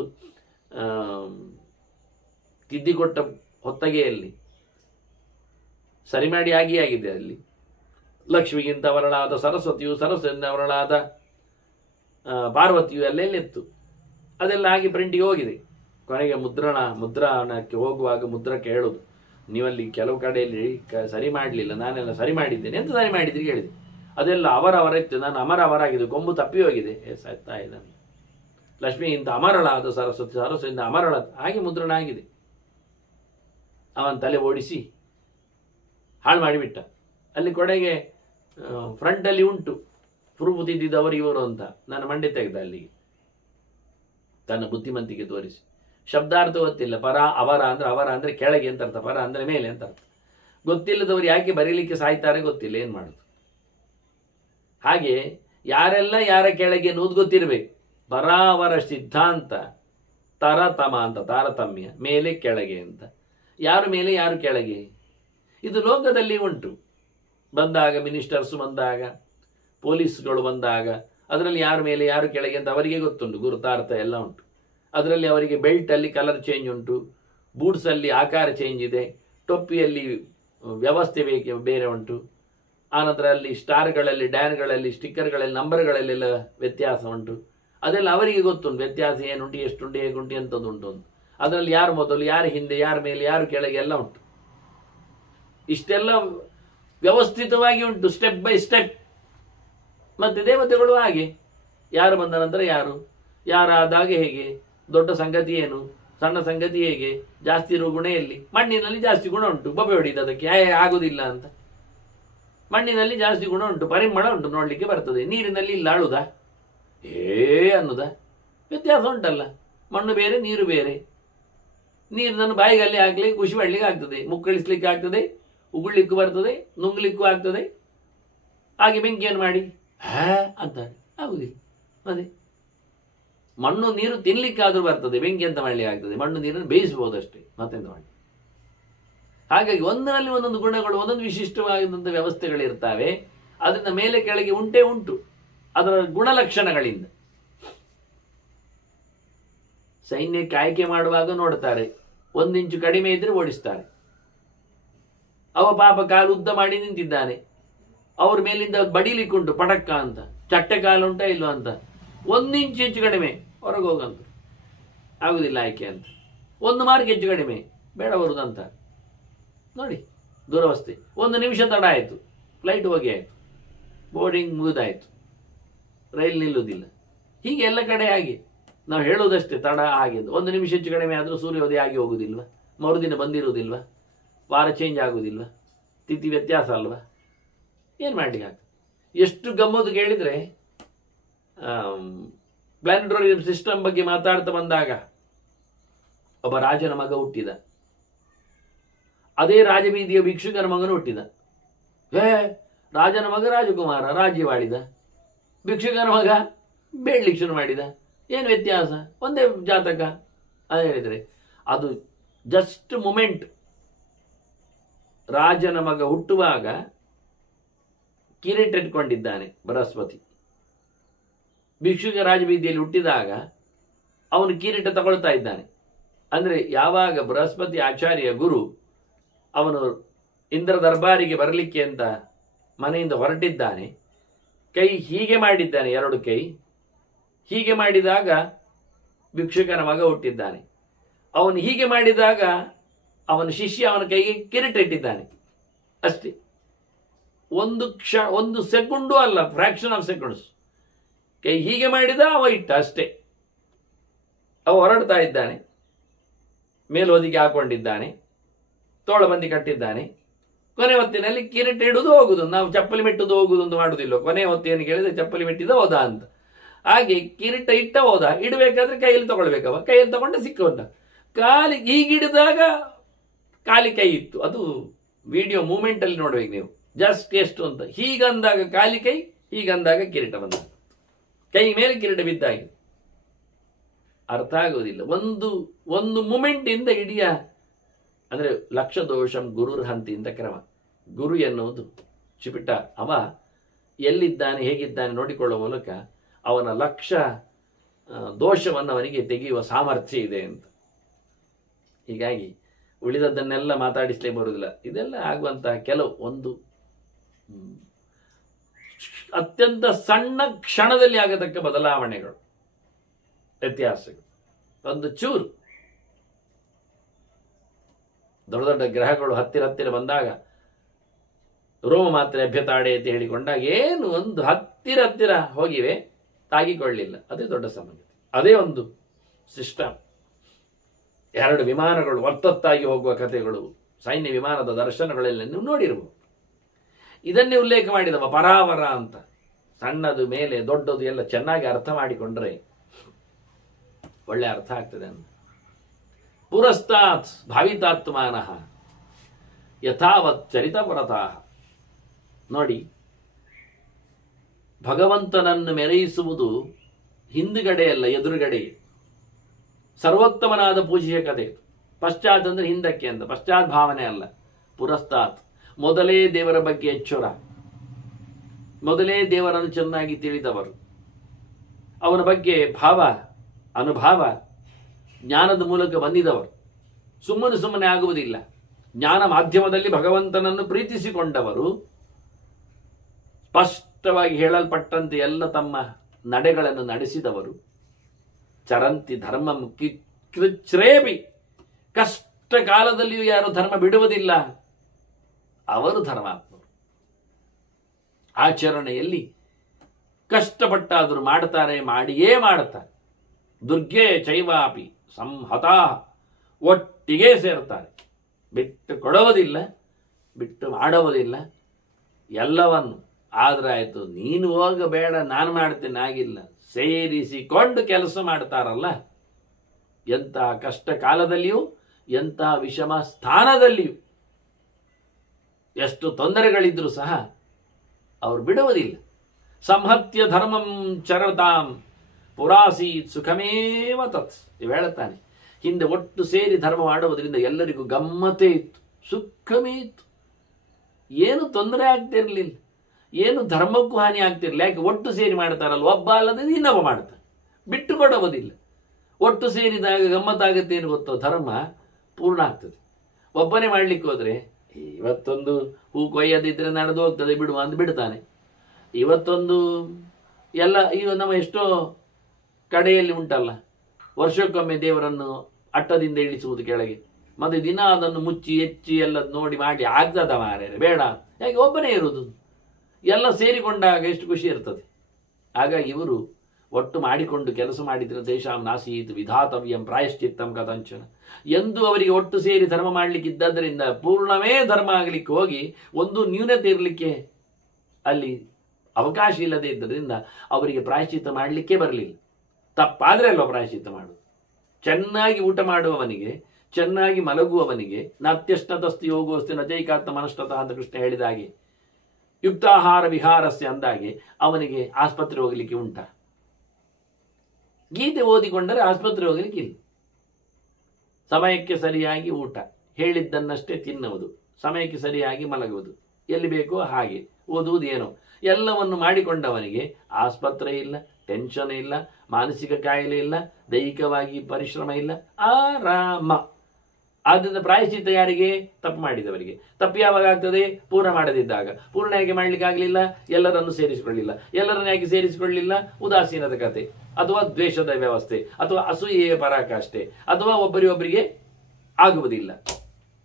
ತಿದ್ದಿಕೊಟ್ಟ ಹೊತ್ತಗೆಯಲ್ಲಿ ಸರಿ ಮಾಡಿ ಆಗಿದೆ ಅಲ್ಲಿ, ಲಕ್ಷ್ಮಿಗಿಂತ ಅವರಳಾದ ಸರಸ್ವತಿಯು, ಸರಸ್ವತಿಯಿಂದ ಅವರಳಾದ ಪಾರ್ವತಿಯು ಅಲ್ಲೆಲ್ಲಿತ್ತು, ಅದೆಲ್ಲ ಆಗಿ ಪ್ರಿಂಟಿಗೆ ಹೋಗಿದೆ. ಕೊನೆಗೆ ಮುದ್ರಣಕ್ಕೆ ಹೋಗುವಾಗ ಮುದ್ರಕ್ಕೆ ಹೇಳೋದು, ನೀವಲ್ಲಿ ಕೆಲವು ಕಡೆಯಲ್ಲಿ ಸರಿ ಮಾಡಲಿಲ್ಲ, ನಾನೆಲ್ಲ ಸರಿ ಮಾಡಿದ್ದೇನೆ, ಎಂತ ಸರಿ ಮಾಡಿದ್ರಿ ಹೇಳಿದೆ, ಅದೆಲ್ಲ ಅವರ ಇತ್ತು, ನಾನು ಅವರಾಗಿದೆ, ಕೊಂಬು ತಪ್ಪಿ ಹೋಗಿದೆ. ಸಾಯ್ತಾ ಇಲ್ಲ, ಲಕ್ಷ್ಮಿಗಿಂತ ಅಮರಳಾದ ಸರಸ್ವತಿ, ಸರಸ್ವತಿಯಿಂದ ಅಮರಳ, ಹಾಗೆ ಮುದ್ರಣ ಆಗಿದೆ. ಅವನ ತಲೆ ಓಡಿಸಿ ಹಾಳು ಮಾಡಿಬಿಟ್ಟ. ಅಲ್ಲಿ ಕೊನೆಗೆ ಫ್ರಂಟಲ್ಲಿ ಉಂಟು ಪ್ರೂಫ್ ತಿದ್ದಿದ್ದವರು ಇವರು ಅಂತ, ನಾನು ಮಂಡೆ ತೆಗೆದ ಅಲ್ಲಿಗೆ, ತನ್ನ ಬುದ್ಧಿಮಂತಿಗೆ ತೋರಿಸಿ. ಶಬ್ದಾರ್ಥ ಗೊತ್ತಿಲ್ಲ, ಪರ ಅವರ ಅಂದ್ರೆ ಕೆಳಗೆ ಅಂತ ಅರ್ಥ, ಪರ ಅಂದ್ರೆ ಮೇಲೆ ಅಂತ ಅರ್ಥ. ಗೊತ್ತಿಲ್ಲದವರು ಯಾಕೆ ಬರೀಲಿಕ್ಕೆ ಸಾಯ್ತಾರೆ ಗೊತ್ತಿಲ್ಲ, ಏನ್ ಮಾಡುದು. ಹಾಗೆ ಯಾರೆಲ್ಲ ಯಾರ ಕೆಳಗೆ ಅನ್ನೋದು ಗೊತ್ತಿರಬೇಕು. ಪರಾವರ ಸಿದ್ಧಾಂತ ತರತಮ ಅಂತ, ತಾರತಮ್ಯ, ಮೇಲೆ ಕೆಳಗೆ ಅಂತ. ಯಾರು ಮೇಲೆ ಯಾರು ಕೆಳಗೆ ಇದು ಲೋಕದಲ್ಲಿ ಉಂಟು. ಬಂದಾಗ ಮಿನಿಸ್ಟರ್ಸ್ ಬಂದಾಗ, ಪೊಲೀಸ್ಗಳು ಬಂದಾಗ, ಅದರಲ್ಲಿ ಯಾರು ಮೇಲೆ ಯಾರು ಕೆಳಗೆ ಅಂತ ಅವರಿಗೆ ಗೊತ್ತುಂಟು, ಗುರುತಾರ್ಥ ಎಲ್ಲ ಉಂಟು. ಅದರಲ್ಲಿ ಅವರಿಗೆ ಬೆಲ್ಟ್ ಅಲ್ಲಿ ಕಲರ್ ಚೇಂಜ್ ಉಂಟು, ಬೂಟ್ಸ್ ಅಲ್ಲಿ ಆಕಾರ ಚೇಂಜ್ ಇದೆ, ಟೊಪ್ಪಿಯಲ್ಲಿ ವ್ಯವಸ್ಥೆ ಬೇರೆ ಉಂಟು, ಆನಂತರ ಅಲ್ಲಿ ಸ್ಟಾರ್ಗಳಲ್ಲಿ, ಡ್ಯಾನ್ಗಳಲ್ಲಿ, ಸ್ಟಿಕ್ಕರ್ಗಳಲ್ಲಿ, ನಂಬರ್ಗಳಲ್ಲೆಲ್ಲ ವ್ಯತ್ಯಾಸ ಉಂಟು. ಅದೆಲ್ಲ ಅವರಿಗೆ ಗೊತ್ತುಂಟು, ವ್ಯತ್ಯಾಸ ಏನುಂಟು, ಎಷ್ಟುಂಟು, ಹೇಗುಂಟು ಎಂಥದ್ದು ಉಂಟು ಅಂತ. ಅದರಲ್ಲಿ ಯಾರು ಮೊದಲು, ಯಾರು ಹಿಂದೆ, ಯಾರು ಮೇಲೆ ಯಾರು ಕೆಳಗೆ ಎಲ್ಲ ಉಂಟು. ಇಷ್ಟೆಲ್ಲ ವ್ಯವಸ್ಥಿತವಾಗಿ ಉಂಟು, ಸ್ಟೆಪ್ ಬೈ ಸ್ಟೆಪ್. ಮತ್ತೆ ದೇವತೆಗಳು ಹಾಗೆ, ಯಾರು ಬಂದ ನಂತರ ಯಾರು, ಯಾರಾದಾಗ ಹೇಗೆ, ದೊಡ್ಡ ಸಂಗತಿ ಏನು, ಸಣ್ಣ ಸಂಗತಿ ಹೇಗೆ, ಜಾಸ್ತಿ ಇರುವ ಗುಣ ಎಲ್ಲಿ. ಮಣ್ಣಿನಲ್ಲಿ ಜಾಸ್ತಿ ಗುಣ ಉಂಟು, ಬೊಬ್ಬೆ ಹೊಡಿದು ಅದಕ್ಕೆ ಆಗುದಿಲ್ಲ ಅಂತ. ಮಣ್ಣಿನಲ್ಲಿ ಜಾಸ್ತಿ ಗುಣ ಉಂಟು, ಪರಿಮಳ ಉಂಟು, ನೋಡ್ಲಿಕ್ಕೆ ಬರ್ತದೆ. ನೀರಿನಲ್ಲಿ ಇಲ್ಲ, ಅಳುದ ಅನ್ನುದ, ವ್ಯತ್ಯಾಸ ಉಂಟಲ್ಲ. ಮಣ್ಣು ಬೇರೆ, ನೀರು ಬೇರೆ. ನೀರನ್ನು ಬಾಯಿಗಲ್ಲಿ ಹಾಕ್ಲಿ, ಖುಷಿ ಪಡ್ಲಿಕ್ಕೆ ಆಗ್ತದೆ, ಮುಕ್ಕಳಿಸ್ಲಿಕ್ಕೆ ಆಗ್ತದೆ, ಉಗುಳ್ಲಿಕ್ಕೂ ಬರ್ತದೆ, ನುಂಗ್ಲಿಕ್ಕೂ ಆಗ್ತದೆ. ಹಾಗೆ ಬೆಂಕಿಯನ್ನು ಮಾಡಿ ಅಂತಾರೆ, ಆಗುದಿಲ್ಲ. ಮತ್ತೆ ಮಣ್ಣು ನೀರು ತಿನ್ಲಿಕ್ಕಾದ್ರೂ ಬರ್ತದೆ, ಬೆಂಕಿ ಅಂತ ಮಾಡ್ಲಿಕ್ಕೆ ಆಗ್ತದೆ. ಮಣ್ಣು ನೀರನ್ನು ಬೇಯಿಸಬಹುದಷ್ಟೇ, ಮತ್ತೆಂತ ಮಾಡಿ. ಹಾಗಾಗಿ ಒಂದರಲ್ಲಿ ಒಂದೊಂದು ಗುಣಗಳು, ಒಂದೊಂದು ವಿಶಿಷ್ಟವಾದಂಥ ವ್ಯವಸ್ಥೆಗಳಿರ್ತವೆ. ಅದರಿಂದ ಮೇಲೆ ಕೆಳಗೆ ಉಂಟೇ ಉಂಟು, ಅದರ ಗುಣಲಕ್ಷಣಗಳಿಂದ. ಸೈನ್ಯಕ್ಕೆ ಆಯ್ಕೆ ಮಾಡುವಾಗ ನೋಡ್ತಾರೆ, 1 ಇಂಚು ಕಡಿಮೆ ಇದ್ರೆ ಓಡಿಸ್ತಾರೆ. ಅವ ಪಾಪ ಕಾಲು ಉದ್ದ ಮಾಡಿ ನಿಂತಿದ್ದಾನೆ, ಅವ್ರ ಮೇಲಿಂದ ಬಡಿಲಿಕ್ಕುಂಟು ಪಟಕ್ಕ ಅಂತ, ಚಟ್ಟೆ ಕಾಲು ಉಂಟಾ ಇಲ್ವಾ ಅಂತ, 1 ಇಂಚು ಹೆಚ್ಚು ಕಡಿಮೆ ಹೊರಗೆ ಹೋಗಂತ, ಆಗುದಿಲ್ಲ ಆಯ್ಕೆ ಅಂತ. 1 ಮಾರ್ಕ್ ಹೆಚ್ಚು ಕಡಿಮೆ ಬೇಡ ಬರುದಂತ. ನೋಡಿ ದುರವಸ್ಥೆ. 1 ನಿಮಿಷ ತಡ ಆಯಿತು, ಫ್ಲೈಟ್ ಹೋಗಿ ಆಯಿತು, ಬೋರ್ಡಿಂಗ್ ಮುಗಿದಾಯಿತು, ರೈಲ್ ನಿಲ್ಲುವುದಿಲ್ಲ. ಹೀಗೆ ಎಲ್ಲ ಕಡೆ ಹಾಗೆ ನಾವು ಹೇಳೋದಷ್ಟೇ, ತಡ ಹಾಗೆ 1 ನಿಮಿಷ ಹೆಚ್ಚು ಕಡಿಮೆ ಆದರೂ ಸೂರ್ಯೋದಯ ಆಗಿ ಹೋಗುದಿಲ್ವಾ, ಮರುದಿನ ಬಂದಿರುವುದಿಲ್ವಾ, ವಾರ ಚೇಂಜ್ ಆಗುವುದಿಲ್ವಾ, ತಿಥಿ ವ್ಯತ್ಯಾಸ ಅಲ್ವಾ, ಏನು ಮಾಡ್ಲಿಕ್ಕೆ ಆಗ್ತದೆ. ಎಷ್ಟು ಗಮ್ಮತ್ತು ಕೇಳಿದರೆ, ಪ್ಲಾನೆಟೋರಿಯಂ ಸಿಸ್ಟಮ್ ಬಗ್ಗೆ ಮಾತಾಡ್ತಾ ಬಂದಾಗ ಒಬ್ಬ ರಾಜನ ಮಗ ಹುಟ್ಟಿದ. ಅದೇ ರಾಜಬೀದಿಯ ಭಿಕ್ಷುಕನ ಮಗನು ಹುಟ್ಟಿದ. ರಾಜನ ಮಗ ರಾಜಕುಮಾರ ರಾಜ್ಯವಾಳಿದ, ಭಿಕ್ಷುಕನ ಮಗ ಬೇಡ್ಲಿಕ್ಕೆ ಶುರು ಮಾಡಿದ. ಏನು ವ್ಯತ್ಯಾಸ, ಒಂದೇ ಜಾತಕ ಅಂತ ಹೇಳಿದರೆ ಅದು ಜಸ್ಟ್ ಮೊಮೆಂಟ್. ರಾಜನ ಮಗ ಹುಟ್ಟುವಾಗ ಕಿರೀಟ ಇಟ್ಕೊಂಡಿದ್ದಾನೆ ಬೃಹಸ್ಪತಿ. ಭಿಕ್ಷುಕ ರಾಜಬೀದಿಯಲ್ಲಿ ಹುಟ್ಟಿದಾಗ ಅವನು ಕಿರೀಟ ತಗೊಳ್ತಾ ಇದ್ದಾನೆ. ಅಂದ್ರೆ ಯಾವಾಗ ಬೃಹಸ್ಪತಿ ಆಚಾರ್ಯ ಗುರು ಅವನು ಇಂದ್ರ ದರ್ಬಾರಿಗೆ ಬರಲಿಕ್ಕೆ ಅಂತ ಮನೆಯಿಂದ ಹೊರಟಿದ್ದಾನೆ, ಕೈ ಹೀಗೆ ಮಾಡಿದ್ದಾನೆ, 2 ಕೈ ಹೀಗೆ ಮಾಡಿದಾಗ ಭಿಕ್ಷುಕನ ಮಗ ಹುಟ್ಟಿದ್ದಾನೆ. ಅವನು ಹೀಗೆ ಮಾಡಿದಾಗ ಅವನ ಶಿಷ್ಯ ಅವನ ಕೈಗೆ ಕಿರೀಟ ಇಟ್ಟಿದ್ದಾನೆ. ಅಷ್ಟೇ, ಒಂದು ಸೆಕೆಂಡು ಅಲ್ಲ, ಫ್ರಾಕ್ಷನ್ ಆಫ್ ಸೆಕೆಂಡ್ಸ್. ಕೈ ಹೀಗೆ ಮಾಡಿದ, ಅವ ಇಟ್ಟ ಅಷ್ಟೇ. ಅವ ಹೊರಡ್ತಾ ಇದ್ದಾನೆ, ಮೇಲ್ಹೊದಿಗೆ ಹಾಕೊಂಡಿದ್ದಾನೆ, ತೋಳಬಂದಿ ಕಟ್ಟಿದ್ದಾನೆ. ಕೊನೆ ಹೊತ್ತಿನಲ್ಲಿ ಕಿರೀಟ ಇಡುವುದು ಹೋಗುದು. ನಾವು ಚಪ್ಪಲಿ ಮೆಟ್ಟುದು ಹೋಗುದು ಅಂತ ಮಾಡುವುದಿಲ್ಲ. ಕೊನೆ ಹೊತ್ತೇನು ಕೇಳಿದ್ರೆ ಚಪ್ಪಲಿ ಮೆಟ್ಟಿದ ಹೋದ ಅಂತ. ಹಾಗೆ ಕಿರೀಟ ಇಟ್ಟ ಹೋದ, ಇಡಬೇಕಾದ್ರೆ ಕೈಯಲ್ಲಿ ತಗೊಳ್ಬೇಕವ, ಕೈಯಲ್ಲಿ ತಗೊಂಡು ಸಿಕ್ಕವನ್ನ ಕಾಲಿ ಹೀಗಿಡಿದಾಗ ಕಾಲಿ ಕೈ ಇತ್ತು. ಅದು ವಿಡಿಯೋ ಮೂಮೆಂಟ್ ಅಲ್ಲಿ ನೋಡ್ಬೇಕು ನೀವು, ಜಸ್ಟ್ ಎಷ್ಟು ಅಂತ. ಹೀಗಂದಾಗ ಕಾಲಿ ಕೈ, ಹೀಗಂದಾಗ ಕಿರೀಟ ಬಂದ, ಕೈ ಮೇಲೆ ಕಿರೀಟ ಬಿದ್ದಾಗಿದೆ. ಅರ್ಥ ಆಗೋದಿಲ್ಲ. ಒಂದು ಮೂಮೆಂಟ್ ಇಂದ ಇಡೀ ಅಂದ್ರೆ ಲಕ್ಷ ದೋಷಂ ಗುರುರ್ ಹಂತಿ ಅಂತ ಕ್ರಮ. ಗುರು ಎನ್ನುವುದು ಚಿಪಿಟ, ಅವ ಎಲ್ಲಿದ್ದಾನೆ ಹೇಗಿದ್ದಾನೆ ನೋಡಿಕೊಳ್ಳುವ ಮೂಲಕ ಅವನ ಲಕ್ಷ ದೋಷವನ್ನು ಅವನಿಗೆ ತೆಗೆಯುವ ಸಾಮರ್ಥ್ಯ ಇದೆ ಅಂತ. ಹೀಗಾಗಿ ಉಳಿದದ್ದನ್ನೆಲ್ಲ ಮಾತಾಡಿಸ್ಲೇ ಬರುವುದಿಲ್ಲ. ಇದೆಲ್ಲ ಆಗುವಂತಹ ಕೆಲವು ಒಂದು ಅತ್ಯಂತ ಸಣ್ಣ ಕ್ಷಣದಲ್ಲಿ ಆಗತಕ್ಕ ಬದಲಾವಣೆಗಳು, ವ್ಯತ್ಯಾಸಗಳು. ಒಂದು ಚೂರು ದೊಡ್ಡ ದೊಡ್ಡ ಗ್ರಹಗಳು ಹತ್ತಿರ ಬಂದಾಗ ರೋಮ ಮಾತ್ರ ಅಭ್ಯತಾಡೆ ಅಂತ ಹೇಳಿಕೊಂಡಾಗ ಏನು ಒಂದು ಹತ್ತಿರ ಹೋಗಿವೆ, ತಾಗಿಕೊಳ್ಳಿಲ್ಲ. ಅದೇ ದೊಡ್ಡ ಸಮಸ್ಯೆ. ಅದೇ ಒಂದು ಸಿಸ್ಟಮ್. 2 ವಿಮಾನಗಳು ಒತ್ತೊತ್ತಾಗಿ ಹೋಗುವ ಕಥೆಗಳು, ಸೈನ್ಯ ವಿಮಾನದ ದರ್ಶನಗಳೆಲ್ಲ ನೀವು ನೋಡಿರ್ಬೋದು. ಇದನ್ನೇ ಉಲ್ಲೇಖ ಮಾಡಿದವ ಪರಾವರ ಅಂತ. ಸಣ್ಣದು ಮೇಲೆ ದೊಡ್ಡದು ಎಲ್ಲ ಚೆನ್ನಾಗಿ ಅರ್ಥ ಮಾಡಿಕೊಂಡ್ರೆ ಒಳ್ಳೆ ಅರ್ಥ ಆಗ್ತದೆ ಅಂತ. ಪುರಸ್ತಾತ್ ಭಾವಿತಾತ್ಮಾನಃ ಯಥಾವತ್ ಚರಿತಪರತಃ. ನೋಡಿ, ಭಗವಂತನನ್ನು ಮೆರೆಯಿಸುವುದು ಹಿಂದುಗಡೆಯಲ್ಲ, ಎದುರುಗಡೆ. ಸರ್ವೋತ್ತಮನಾದ ಪೂಜೆಯ ಕಥೆ. ಪಶ್ಚಾತ್ ಅಂದ್ರೆ ಹಿಂದಕ್ಕೆ ಅಂತ, ಪಶ್ಚಾತ್ ಭಾವನೆ ಅಲ್ಲ. ಪುರಸ್ತಾತ್ ಮೊದಲೇ ದೇವರ ಬಗ್ಗೆ ಎಚ್ಚರ, ಮೊದಲೇ ದೇವರನ್ನು ಚೆನ್ನಾಗಿ ತಿಳಿದವರು, ಅವನ ಬಗ್ಗೆ ಭಾವ ಅನುಭವ ಜ್ಞಾನದ ಮೂಲಕ ಬಂದಿದವರು. ಸುಮ್ಮನೆ ಆಗುವುದಿಲ್ಲ. ಜ್ಞಾನ ಮಾಧ್ಯಮದಲ್ಲಿ ಭಗವಂತನನ್ನು ಪ್ರೀತಿಸಿಕೊಂಡವರು, ಸ್ಪಷ್ಟವಾಗಿ ಹೇಳಲ್ಪಟ್ಟಂತೆ ಎಲ್ಲ ತಮ್ಮ ನಡೆಗಳನ್ನು ನಡೆಸಿದವರು. ಚರಂತಿ ಧರ್ಮಂ ಕೃಚ್ರೇಪಿ, ಕಷ್ಟ ಕಾಲದಲ್ಲಿಯೂ ಯಾರು ಧರ್ಮ ಬಿಡುವುದಿಲ್ಲ, ಅವರು ಧರ್ಮಾತ್ಮರು. ಆಚರಣೆಯಲ್ಲಿ ಕಷ್ಟಪಟ್ಟಾದರೂ ಮಾಡ್ತಾರೆ, ಮಾಡಿಯೇ ಮಾಡ್ತಾರೆ. ದುರ್ಗೆ ಚೈವಾಪಿ ಸಂಹತಾ, ಒಟ್ಟಿಗೆ ಸೇರ್ತಾರೆ. ಬಿಟ್ಟು ಕೊಡುವುದಿಲ್ಲ, ಬಿಟ್ಟು ಮಾಡುವುದಿಲ್ಲ, ಎಲ್ಲವನ್ನು. ಆದ್ರೆ ಆಯ್ತು, ನೀನು ಹೋಗಬೇಡ ನಾನು ಮಾಡ್ತೇನೆ, ಆಗಿಲ್ಲ, ಸೇರಿಸಿಕೊಂಡು ಕೆಲಸ ಮಾಡ್ತಾರಲ್ಲ. ಎಂತಹ ಕಷ್ಟ ಕಾಲದಲ್ಲಿಯೂ, ಎಂತಹ ವಿಷಮ ಸ್ಥಾನದಲ್ಲಿಯೂ, ಎಷ್ಟು ತೊಂದರೆಗಳಿದ್ರೂ ಸಹ ಅವರು ಬಿಡುವುದಿಲ್ಲ. ಸಂಹತ್ಯ ಧರ್ಮಂ ಚರತಾಂ ಪುರಾಸೀತ್ ಸುಖಮೇವ ತತ್. ಇವು ಹೇಳುತ್ತಾನೆ, ಹಿಂದೆ ಒಟ್ಟು ಸೇರಿ ಧರ್ಮ ಮಾಡುವುದರಿಂದ ಎಲ್ಲರಿಗೂ ಗಮ್ಮತ್ತೇ ಇತ್ತು, ಸುಖಮೇ ಇತ್ತು, ಏನು ತೊಂದರೆ ಆಗ್ತಿರ್ಲಿಲ್ಲ, ಏನು ಧರ್ಮಕ್ಕೂ ಹಾನಿ ಆಗ್ತಿರ್ಲಿಲ್ಲ. ಯಾಕೆ? ಒಟ್ಟು ಸೇರಿ ಮಾಡ್ತಾರಲ್ಲ, ಒಬ್ಬ ಅಲ್ಲದೆ ಇನ್ನೊಬ್ಬ ಮಾಡ್ತಾರೆ, ಬಿಟ್ಟು ಕೊಡುವುದಿಲ್ಲ. ಒಟ್ಟು ಸೇರಿದಾಗ ಗಮ್ಮತ್ತಾಗುತ್ತೆ. ಏನು ಗೊತ್ತೋ, ಧರ್ಮ ಪೂರ್ಣ ಆಗ್ತದೆ. ಒಬ್ಬನೇ ಮಾಡ್ಲಿಕ್ಕೆ ಹೋದ್ರೆ, ಇವತ್ತೊಂದು ಹೂ ಕೊಯ್ಯದಿದ್ರೆ ನಡೆದು ಹೋಗ್ತದೆ, ಬಿಡುವ ಅಂತ ಬಿಡ್ತಾನೆ. ಇವತ್ತೊಂದು ಎಲ್ಲ ಈಗ ನಮ್ಮ ಎಷ್ಟೋ ಕಡೆಯಲ್ಲಿ ಉಂಟಲ್ಲ, ವರ್ಷಕ್ಕೊಮ್ಮೆ ದೇವರನ್ನು ಅಟ್ಟದಿಂದ ಇಳಿಸುವುದು ಕೆಳಗೆ, ಮತ್ತೆ ದಿನ ಅದನ್ನು ಮುಚ್ಚಿ ಹೆಚ್ಚಿ ಎಲ್ಲ ನೋಡಿ ಮಾಡಿ ಆಗ್ತದ ಮಾರ್ಯಾರೆ, ಬೇಡ. ಯಾಕೆ? ಒಬ್ಬನೇ ಇರುವುದು. ಎಲ್ಲ ಸೇರಿಕೊಂಡಾಗ ಎಷ್ಟು ಖುಷಿ ಇರ್ತದೆ. ಹಾಗಾಗಿ ಇವರು ಒಟ್ಟು ಮಾಡಿಕೊಂಡು ಕೆಲಸ ಮಾಡಿದ್ರೆ ದೇಶಾಂ ನಾಸೀತ್ ವಿಧಾತವ್ಯಂ ಪ್ರಾಯಶ್ಚಿತ್ತಂ ಕಥಂಚನ ಎಂದು ಅವರಿಗೆ ಒಟ್ಟು ಸೇರಿ ಧರ್ಮ ಮಾಡಲಿಕ್ಕಿದ್ದರಿಂದ ಪೂರ್ಣವೇ ಧರ್ಮ ಆಗಲಿಕ್ಕೆ ಹೋಗಿ ಒಂದು ನ್ಯೂನತೆ ಇರಲಿಕ್ಕೆ ಅಲ್ಲಿ ಅವಕಾಶ ಇಲ್ಲದೆ ಇದ್ದರಿಂದ ಅವರಿಗೆ ಪ್ರಾಯಶ್ಚಿತ್ತ ಮಾಡಲಿಕ್ಕೆ ಬರಲಿಲ್ಲ. ತಪ್ಪಾದ್ರೆ ಅಲ್ವ ಪ್ರಾಯಶ್ಚಿತ್ತ ಮಾಡುವುದು. ಚೆನ್ನಾಗಿ ಊಟ ಮಾಡುವವನಿಗೆ, ಚೆನ್ನಾಗಿ ಮಲಗುವವನಿಗೆ ನಾತ್ಯಷ್ಟತಸ್ತಿ ಯೋಗೋಸ್ತಿ ನಚೈಕಾತ್ಮ ಮನಷ್ಟತಃ ಅಂತ ಕೃಷ್ಣ ಹೇಳಿದ ಹಾಗೆ, ಯುಕ್ತಾಹಾರ ವಿಹಾರಸ್ಯ ಅಂದಾಗೆ ಅವನಿಗೆ ಆಸ್ಪತ್ರೆ ಹೋಗಲಿಕ್ಕೆ ಉಂಟ? ಗೀತೆ ಓದಿಕೊಂಡರೆ ಆಸ್ಪತ್ರೆ ಹೋಗಲಿಕ್ಕೆ ಇಲ್ಲ. ಸಮಯಕ್ಕೆ ಸರಿಯಾಗಿ ಊಟ, ಹೇಳಿದ್ದನ್ನಷ್ಟೇ ತಿನ್ನುವುದು, ಸಮಯಕ್ಕೆ ಸರಿಯಾಗಿ ಮಲಗುವುದು, ಎಲ್ಲಿ ಬೇಕೋ ಹಾಗೆ ಓದುವುದು, ಏನೋ ಎಲ್ಲವನ್ನು ಮಾಡಿಕೊಂಡವನಿಗೆ ಆಸ್ಪತ್ರೆ ಇಲ್ಲ, ಟೆನ್ಷನ್ ಇಲ್ಲ, ಮಾನಸಿಕ ಕಾಯಿಲೆ ಇಲ್ಲ, ದೈಹಿಕವಾಗಿ ಪರಿಶ್ರಮ ಇಲ್ಲ, ಆರಾಮ. ಆದ್ದರಿಂದ ಪ್ರಾಯಶ್ಚಿತ್ತ ಯಾರಿಗೆ? ತಪ್ಪು ಮಾಡಿದವರಿಗೆ. ತಪ್ಪು ಯಾವಾಗ ಆಗ್ತದೆ? ಪೂರ್ಣ ಮಾಡದಿದ್ದಾಗ. ಪೂರ್ಣ ಹೇಗೆ ಮಾಡ್ಲಿಕ್ಕೆ ಆಗಲಿಲ್ಲ? ಎಲ್ಲರನ್ನು ಸೇರಿಸಿಕೊಳ್ಳಿಲ್ಲ. ಎಲ್ಲರನ್ನು ಯಾಕೆ ಸೇರಿಸಿಕೊಳ್ಳಿಲ್ಲ? ಉದಾಸೀನದ ಕತೆ, ಅಥವಾ ದ್ವೇಷದ ವ್ಯವಸ್ಥೆ, ಅಥವಾ ಅಸೂಯೆಯ ಪರಾಕಾಷ್ಠೆ, ಅಥವಾ ಒಬ್ಬರಿಗೊಬ್ಬರಿಗೆ ಆಗುವುದಿಲ್ಲ.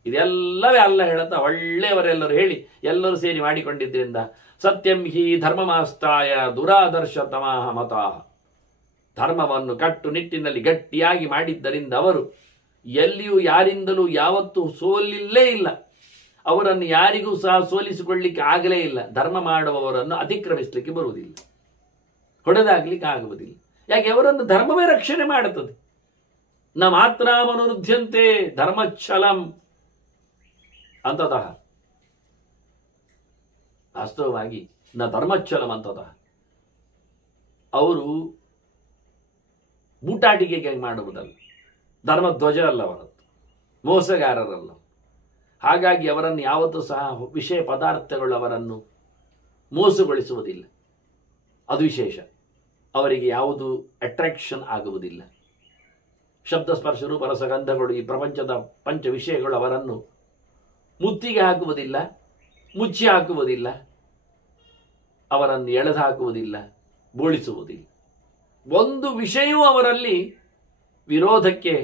ಇದೆಲ್ಲವೇ ಅಲ್ಲ ಹೇಳುತ್ತಾ ಒಳ್ಳೆಯವರೆಲ್ಲರೂ ಹೇಳಿ ಎಲ್ಲರೂ ಸೇರಿ ಮಾಡಿಕೊಂಡಿದ್ದರಿಂದ ಸತ್ಯಂ ಹಿ ಧರ್ಮಮಾಸ್ತಾಯ ದುರಾದರ್ಶ ತಮಾಹ ಮತಾಹ. ಧರ್ಮವನ್ನು ಕಟ್ಟುನಿಟ್ಟಿನಲ್ಲಿ ಗಟ್ಟಿಯಾಗಿ ಮಾಡಿದ್ದರಿಂದ ಅವರು ಎಲ್ಲಿಯೂ ಯಾರಿಂದಲೂ ಯಾವತ್ತೂ ಸೋಲಿಲ್ಲೇ ಇಲ್ಲ. ಅವರನ್ನು ಯಾರಿಗೂ ಸಹ ಸೋಲಿಸಿಕೊಳ್ಳಿಕ್ಕೆ ಆಗಲೇ ಇಲ್ಲ. ಧರ್ಮ ಮಾಡುವವರನ್ನು ಅತಿಕ್ರಮಿಸಲಿಕ್ಕೆ ಬರುವುದಿಲ್ಲ. ಹೊಡೆದಾಗ್ಲಿಕ್ಕೆ ಆಗುವುದಿಲ್ಲ. ಯಾಕೆ? ಅವರನ್ನು ಧರ್ಮವೇ ರಕ್ಷಣೆ ಮಾಡುತ್ತದೆ. ನ ಮಾತ್ರ ಮನುರುದ್ಧಂತೆ ಧರ್ಮಚ್ಛಲಂ ಅಂತತಃ. ವಾಸ್ತವವಾಗಿ ನ ಧರ್ಮಚ್ಛಲಂ ಅಂತತಃ. ಅವರು ಬೂಟಾಟಿಕೆಗೆ ಮಾಡುವುದಲ್ಲ, ಧರ್ಮಧ್ವಜ ಅಲ್ಲ ಅವರದ್ದು, ಮೋಸಗಾರರಲ್ಲ. ಹಾಗಾಗಿ ಅವರನ್ನು ಯಾವತ್ತೂ ಸಹ ವಿಷಯ ಪದಾರ್ಥಗಳು ಅವರನ್ನು ಮೋಸಗೊಳಿಸುವುದಿಲ್ಲ. ಅದು ವಿಶೇಷ. ಅವರಿಗೆ ಯಾವುದು ಅಟ್ರಾಕ್ಷನ್ ಆಗುವುದಿಲ್ಲ. ಶಬ್ದ ಸ್ಪರ್ಶ ರೂಪ ರಸಗಂಧಗಳು, ಈ ಪ್ರಪಂಚದ ಪಂಚ ವಿಷಯಗಳು ಅವರನ್ನು ಮುತ್ತಿಗೆ ಹಾಕುವುದಿಲ್ಲ, ಮುಚ್ಚಿ ಹಾಕುವುದಿಲ್ಲ, ಅವರನ್ನು ಎಳೆದು ಹಾಕುವುದಿಲ್ಲ, ಬೋಳಿಸುವುದಿಲ್ಲ. ಒಂದು ವಿಷಯವೂ ಅವರಲ್ಲಿ ವಿರೋಧಕ್ಕೆ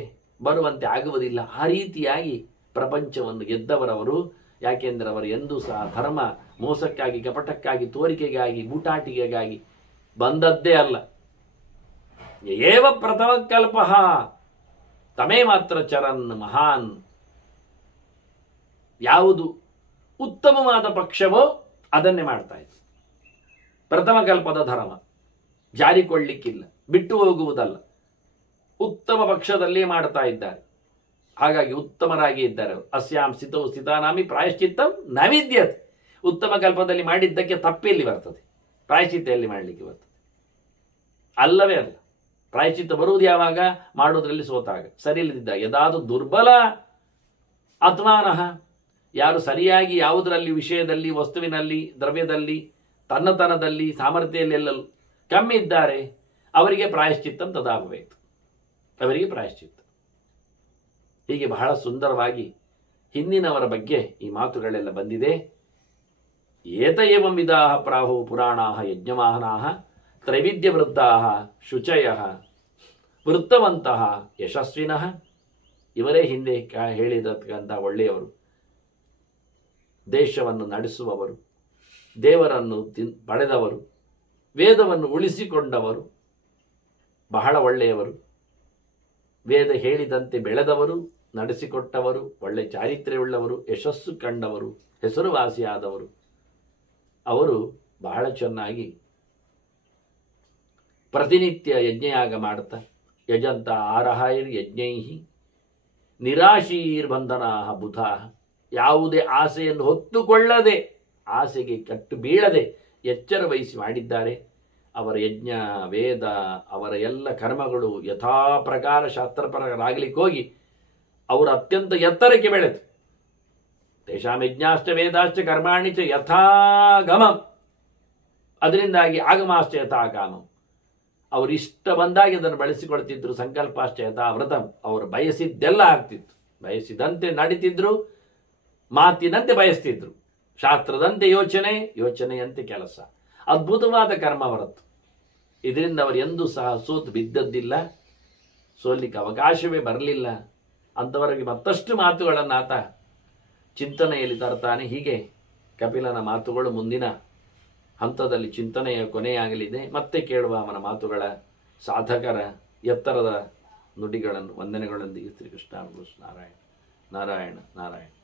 ಬರುವಂತೆ ಆಗುವುದಿಲ್ಲ. ಆ ರೀತಿಯಾಗಿ ಪ್ರಪಂಚವನ್ನು ಗೆದ್ದವರವರು. ಯಾಕೆಂದರೆ ಅವರು ಎಂದೂ ಸಹ ಧರ್ಮ ಮೋಸಕ್ಕಾಗಿ, ಕಪಟಕ್ಕಾಗಿ, ತೋರಿಕೆಗಾಗಿ, ಬೂಟಾಟಿಕೆಗಾಗಿ ಬಂದದ್ದೇ ಅಲ್ಲ. ಏವ ಪ್ರಥಮ ಕಲ್ಪ ತಮೇ ಮಾತ್ರ ಚರನ್ ಮಹಾನ್. ಯಾವುದು ಉತ್ತಮವಾದ ಪಕ್ಷವೋ ಅದನ್ನೇ ಮಾಡ್ತಾ ಇತ್ತು. ಪ್ರಥಮ ಕಲ್ಪದ ಧರ್ಮ ಜಾರಿಕೊಳ್ಳಿಕ್ಕಿಲ್ಲ, ಬಿಟ್ಟು ಹೋಗುವುದಲ್ಲ. ಉತ್ತಮ ಪಕ್ಷದಲ್ಲೇ ಮಾಡ್ತಾ ಇದ್ದಾರೆ. ಹಾಗಾಗಿ ಉತ್ತಮರಾಗಿ ಇದ್ದಾರೆ. ಅಸ್ಯಾಂ ಸ್ಥಿತೌ ಸ್ಥಿತಾನಾಮಿ ಪ್ರಾಯಶ್ಚಿತ್ತಂ ನ ವಿದ್ಯತೆ. ಉತ್ತಮ ಕಲ್ಪದಲ್ಲಿ ಮಾಡಿದ್ದಕ್ಕೆ ತಪ್ಪೆಲ್ಲಿ ಬರ್ತದೆ? ಪ್ರಾಯಶ್ಚಿತ್ತ ಎಲ್ಲಿ ಮಾಡಲಿಕ್ಕೆ ಬರ್ತದೆ? ಅಲ್ಲವೇ ಅಲ್ಲ. ಪ್ರಾಯಶ್ಚಿತ್ತ ಬರುವುದು ಯಾವಾಗ? ಮಾಡುವುದರಲ್ಲಿ ಸೋತಾಗ, ಸರಿ ಇಲ್ಲದಿದ್ದಾಗ. ಯದಾದು ದುರ್ಬಲ ಆತ್ಮಾನಃ, ಯಾರು ಸರಿಯಾಗಿ ಯಾವುದರಲ್ಲಿ, ವಿಷಯದಲ್ಲಿ, ವಸ್ತುವಿನಲ್ಲಿ, ದ್ರವ್ಯದಲ್ಲಿ, ತನ್ನತನದಲ್ಲಿ, ಸಾಮರ್ಥ್ಯದಲ್ಲೆಲ್ಲ ಕಮ್ಮಿ ಇದ್ದಾರೆ, ಅವರಿಗೆ ಪ್ರಾಯಶ್ಚಿತ್ತಂ ತದಾಗಬೇಕು. ಅವರಿಗೆ ಪ್ರಾಯಶ್ಚಿತ್ತ. ಹೀಗೆ ಬಹಳ ಸುಂದರವಾಗಿ ಹಿಂದಿನವರ ಬಗ್ಗೆ ಈ ಮಾತುಗಳೆಲ್ಲ ಬಂದಿದೆ. ಏತ ಏವಂ ವಿದಾಹ ಪ್ರಾಹು ಪುರಾಣಾಹ ಯಜ್ಞವಾಹನಾಹ ತ್ರೈವಿಧ್ಯ ವೃದ್ಧಾಹ ಶುಚಯಃ ವೃತ್ತವಂತಹ ಯಶಸ್ವಿನಃ. ಇವರೇ ಹಿಂದೆ ಹೇಳಿದಂಥ ಒಳ್ಳೆಯವರು, ದೇಶವನ್ನು ನಡೆಸುವವರು, ದೇವರನ್ನು ಪಡೆದವರು, ವೇದವನ್ನು ಉಳಿಸಿಕೊಂಡವರು, ಬಹಳ ಒಳ್ಳೆಯವರು, ವೇದ ಹೇಳಿದಂತೆ ಬೆಳೆದವರು, ನಡೆಸಿಕೊಟ್ಟವರು, ಒಳ್ಳೆ ಚಾರಿತ್ರ್ಯವುಳ್ಳವರು, ಯಶಸ್ಸು ಕಂಡವರು, ಹೆಸರುವಾಸಿಯಾದವರು. ಅವರು ಬಹಳ ಚೆನ್ನಾಗಿ ಪ್ರತಿನಿತ್ಯ ಯಜ್ಞಯಾಗ ಮಾಡುತ್ತಾ ಯಜಂತ ಆರಹೈರ್ ಯಜ್ಞೈ ನಿರಾಶೀರ್ಬಂಧನಾ ಬುಧಾ. ಯಾವುದೇ ಆಸೆಯನ್ನು ಹೊತ್ತುಕೊಳ್ಳದೆ, ಆಸೆಗೆ ಕಟ್ಟು ಬೀಳದೆ ಎಚ್ಚರ ವಹಿಸಿ ಮಾಡಿದ್ದಾರೆ. ಅವರ ಯಜ್ಞ, ವೇದ, ಅವರ ಎಲ್ಲ ಕರ್ಮಗಳು ಯಥಾ ಪ್ರಕಾರ ಶಾಸ್ತ್ರಪರರಾಗಲಿಕ್ಕೆ ಹೋಗಿ ಅವರು ಅತ್ಯಂತ ಎತ್ತರಕ್ಕೆ ಬೆಳೆದು, ತೇಷಾಂ ಯಜ್ಞಾಶ್ಚ ವೇದಾಶ್ಚ ಕರ್ಮಾಣಿ ಚ ಯಥಾಗಮಂ. ಅದರಿಂದಾಗಿ ಆಗಮಾಶ್ಚ ಯಥಾಕಾಮಂ. ಅವರು ಇಷ್ಟ ಬಂದಾಗಿ ಅದನ್ನು ಬಳಸಿಕೊಳ್ತಿದ್ರು. ಸಂಕಲ್ಪಾಶ್ಚ ಯಥಾ ವ್ರತಂ. ಅವರು ಬಯಸಿದ್ದೆಲ್ಲ ಆಗ್ತಿತ್ತು. ಬಯಸಿದಂತೆ ನಡೀತಿದ್ರು, ಮಾತಿನಂತೆ ಬಯಸ್ತಿದ್ರು, ಶಾಸ್ತ್ರದಂತೆ ಯೋಚನೆ, ಯೋಚನೆಯಂತೆ ಕೆಲಸ. ಅದ್ಭುತವಾದ ಕರ್ಮ ಅವರದ್ದು. ಇದರಿಂದ ಅವರು ಎಂದೂ ಸಹ ಸೋತು ಬಿದ್ದದ್ದಿಲ್ಲ, ಸೋಲಿಕ್ಕೆ ಅವಕಾಶವೇ ಬರಲಿಲ್ಲ. ಅಂಥವರಿಗೆ ಮತ್ತಷ್ಟು ಮಾತುಗಳನ್ನು ಆತ ಚಿಂತನೆಯಲ್ಲಿ ತರ್ತಾನೆ. ಹೀಗೆ ಕಪಿಲನ ಮಾತುಗಳು ಮುಂದಿನ ಹಂತದಲ್ಲಿ ಚಿಂತನೆಯ ಕೊನೆಯಾಗಲಿದೆ. ಮತ್ತೆ ಕೇಳುವ ಅವನ ಮಾತುಗಳ ಸಾಧಕರ ಎತ್ತರದ ನುಡಿಗಳನ್ನು ವಂದನೆಗಳೊಂದಿಗೆ ಶ್ರೀಕೃಷ್ಣ ನಾರಾಯಣ ನಾರಾಯಣ ನಾರಾಯಣ.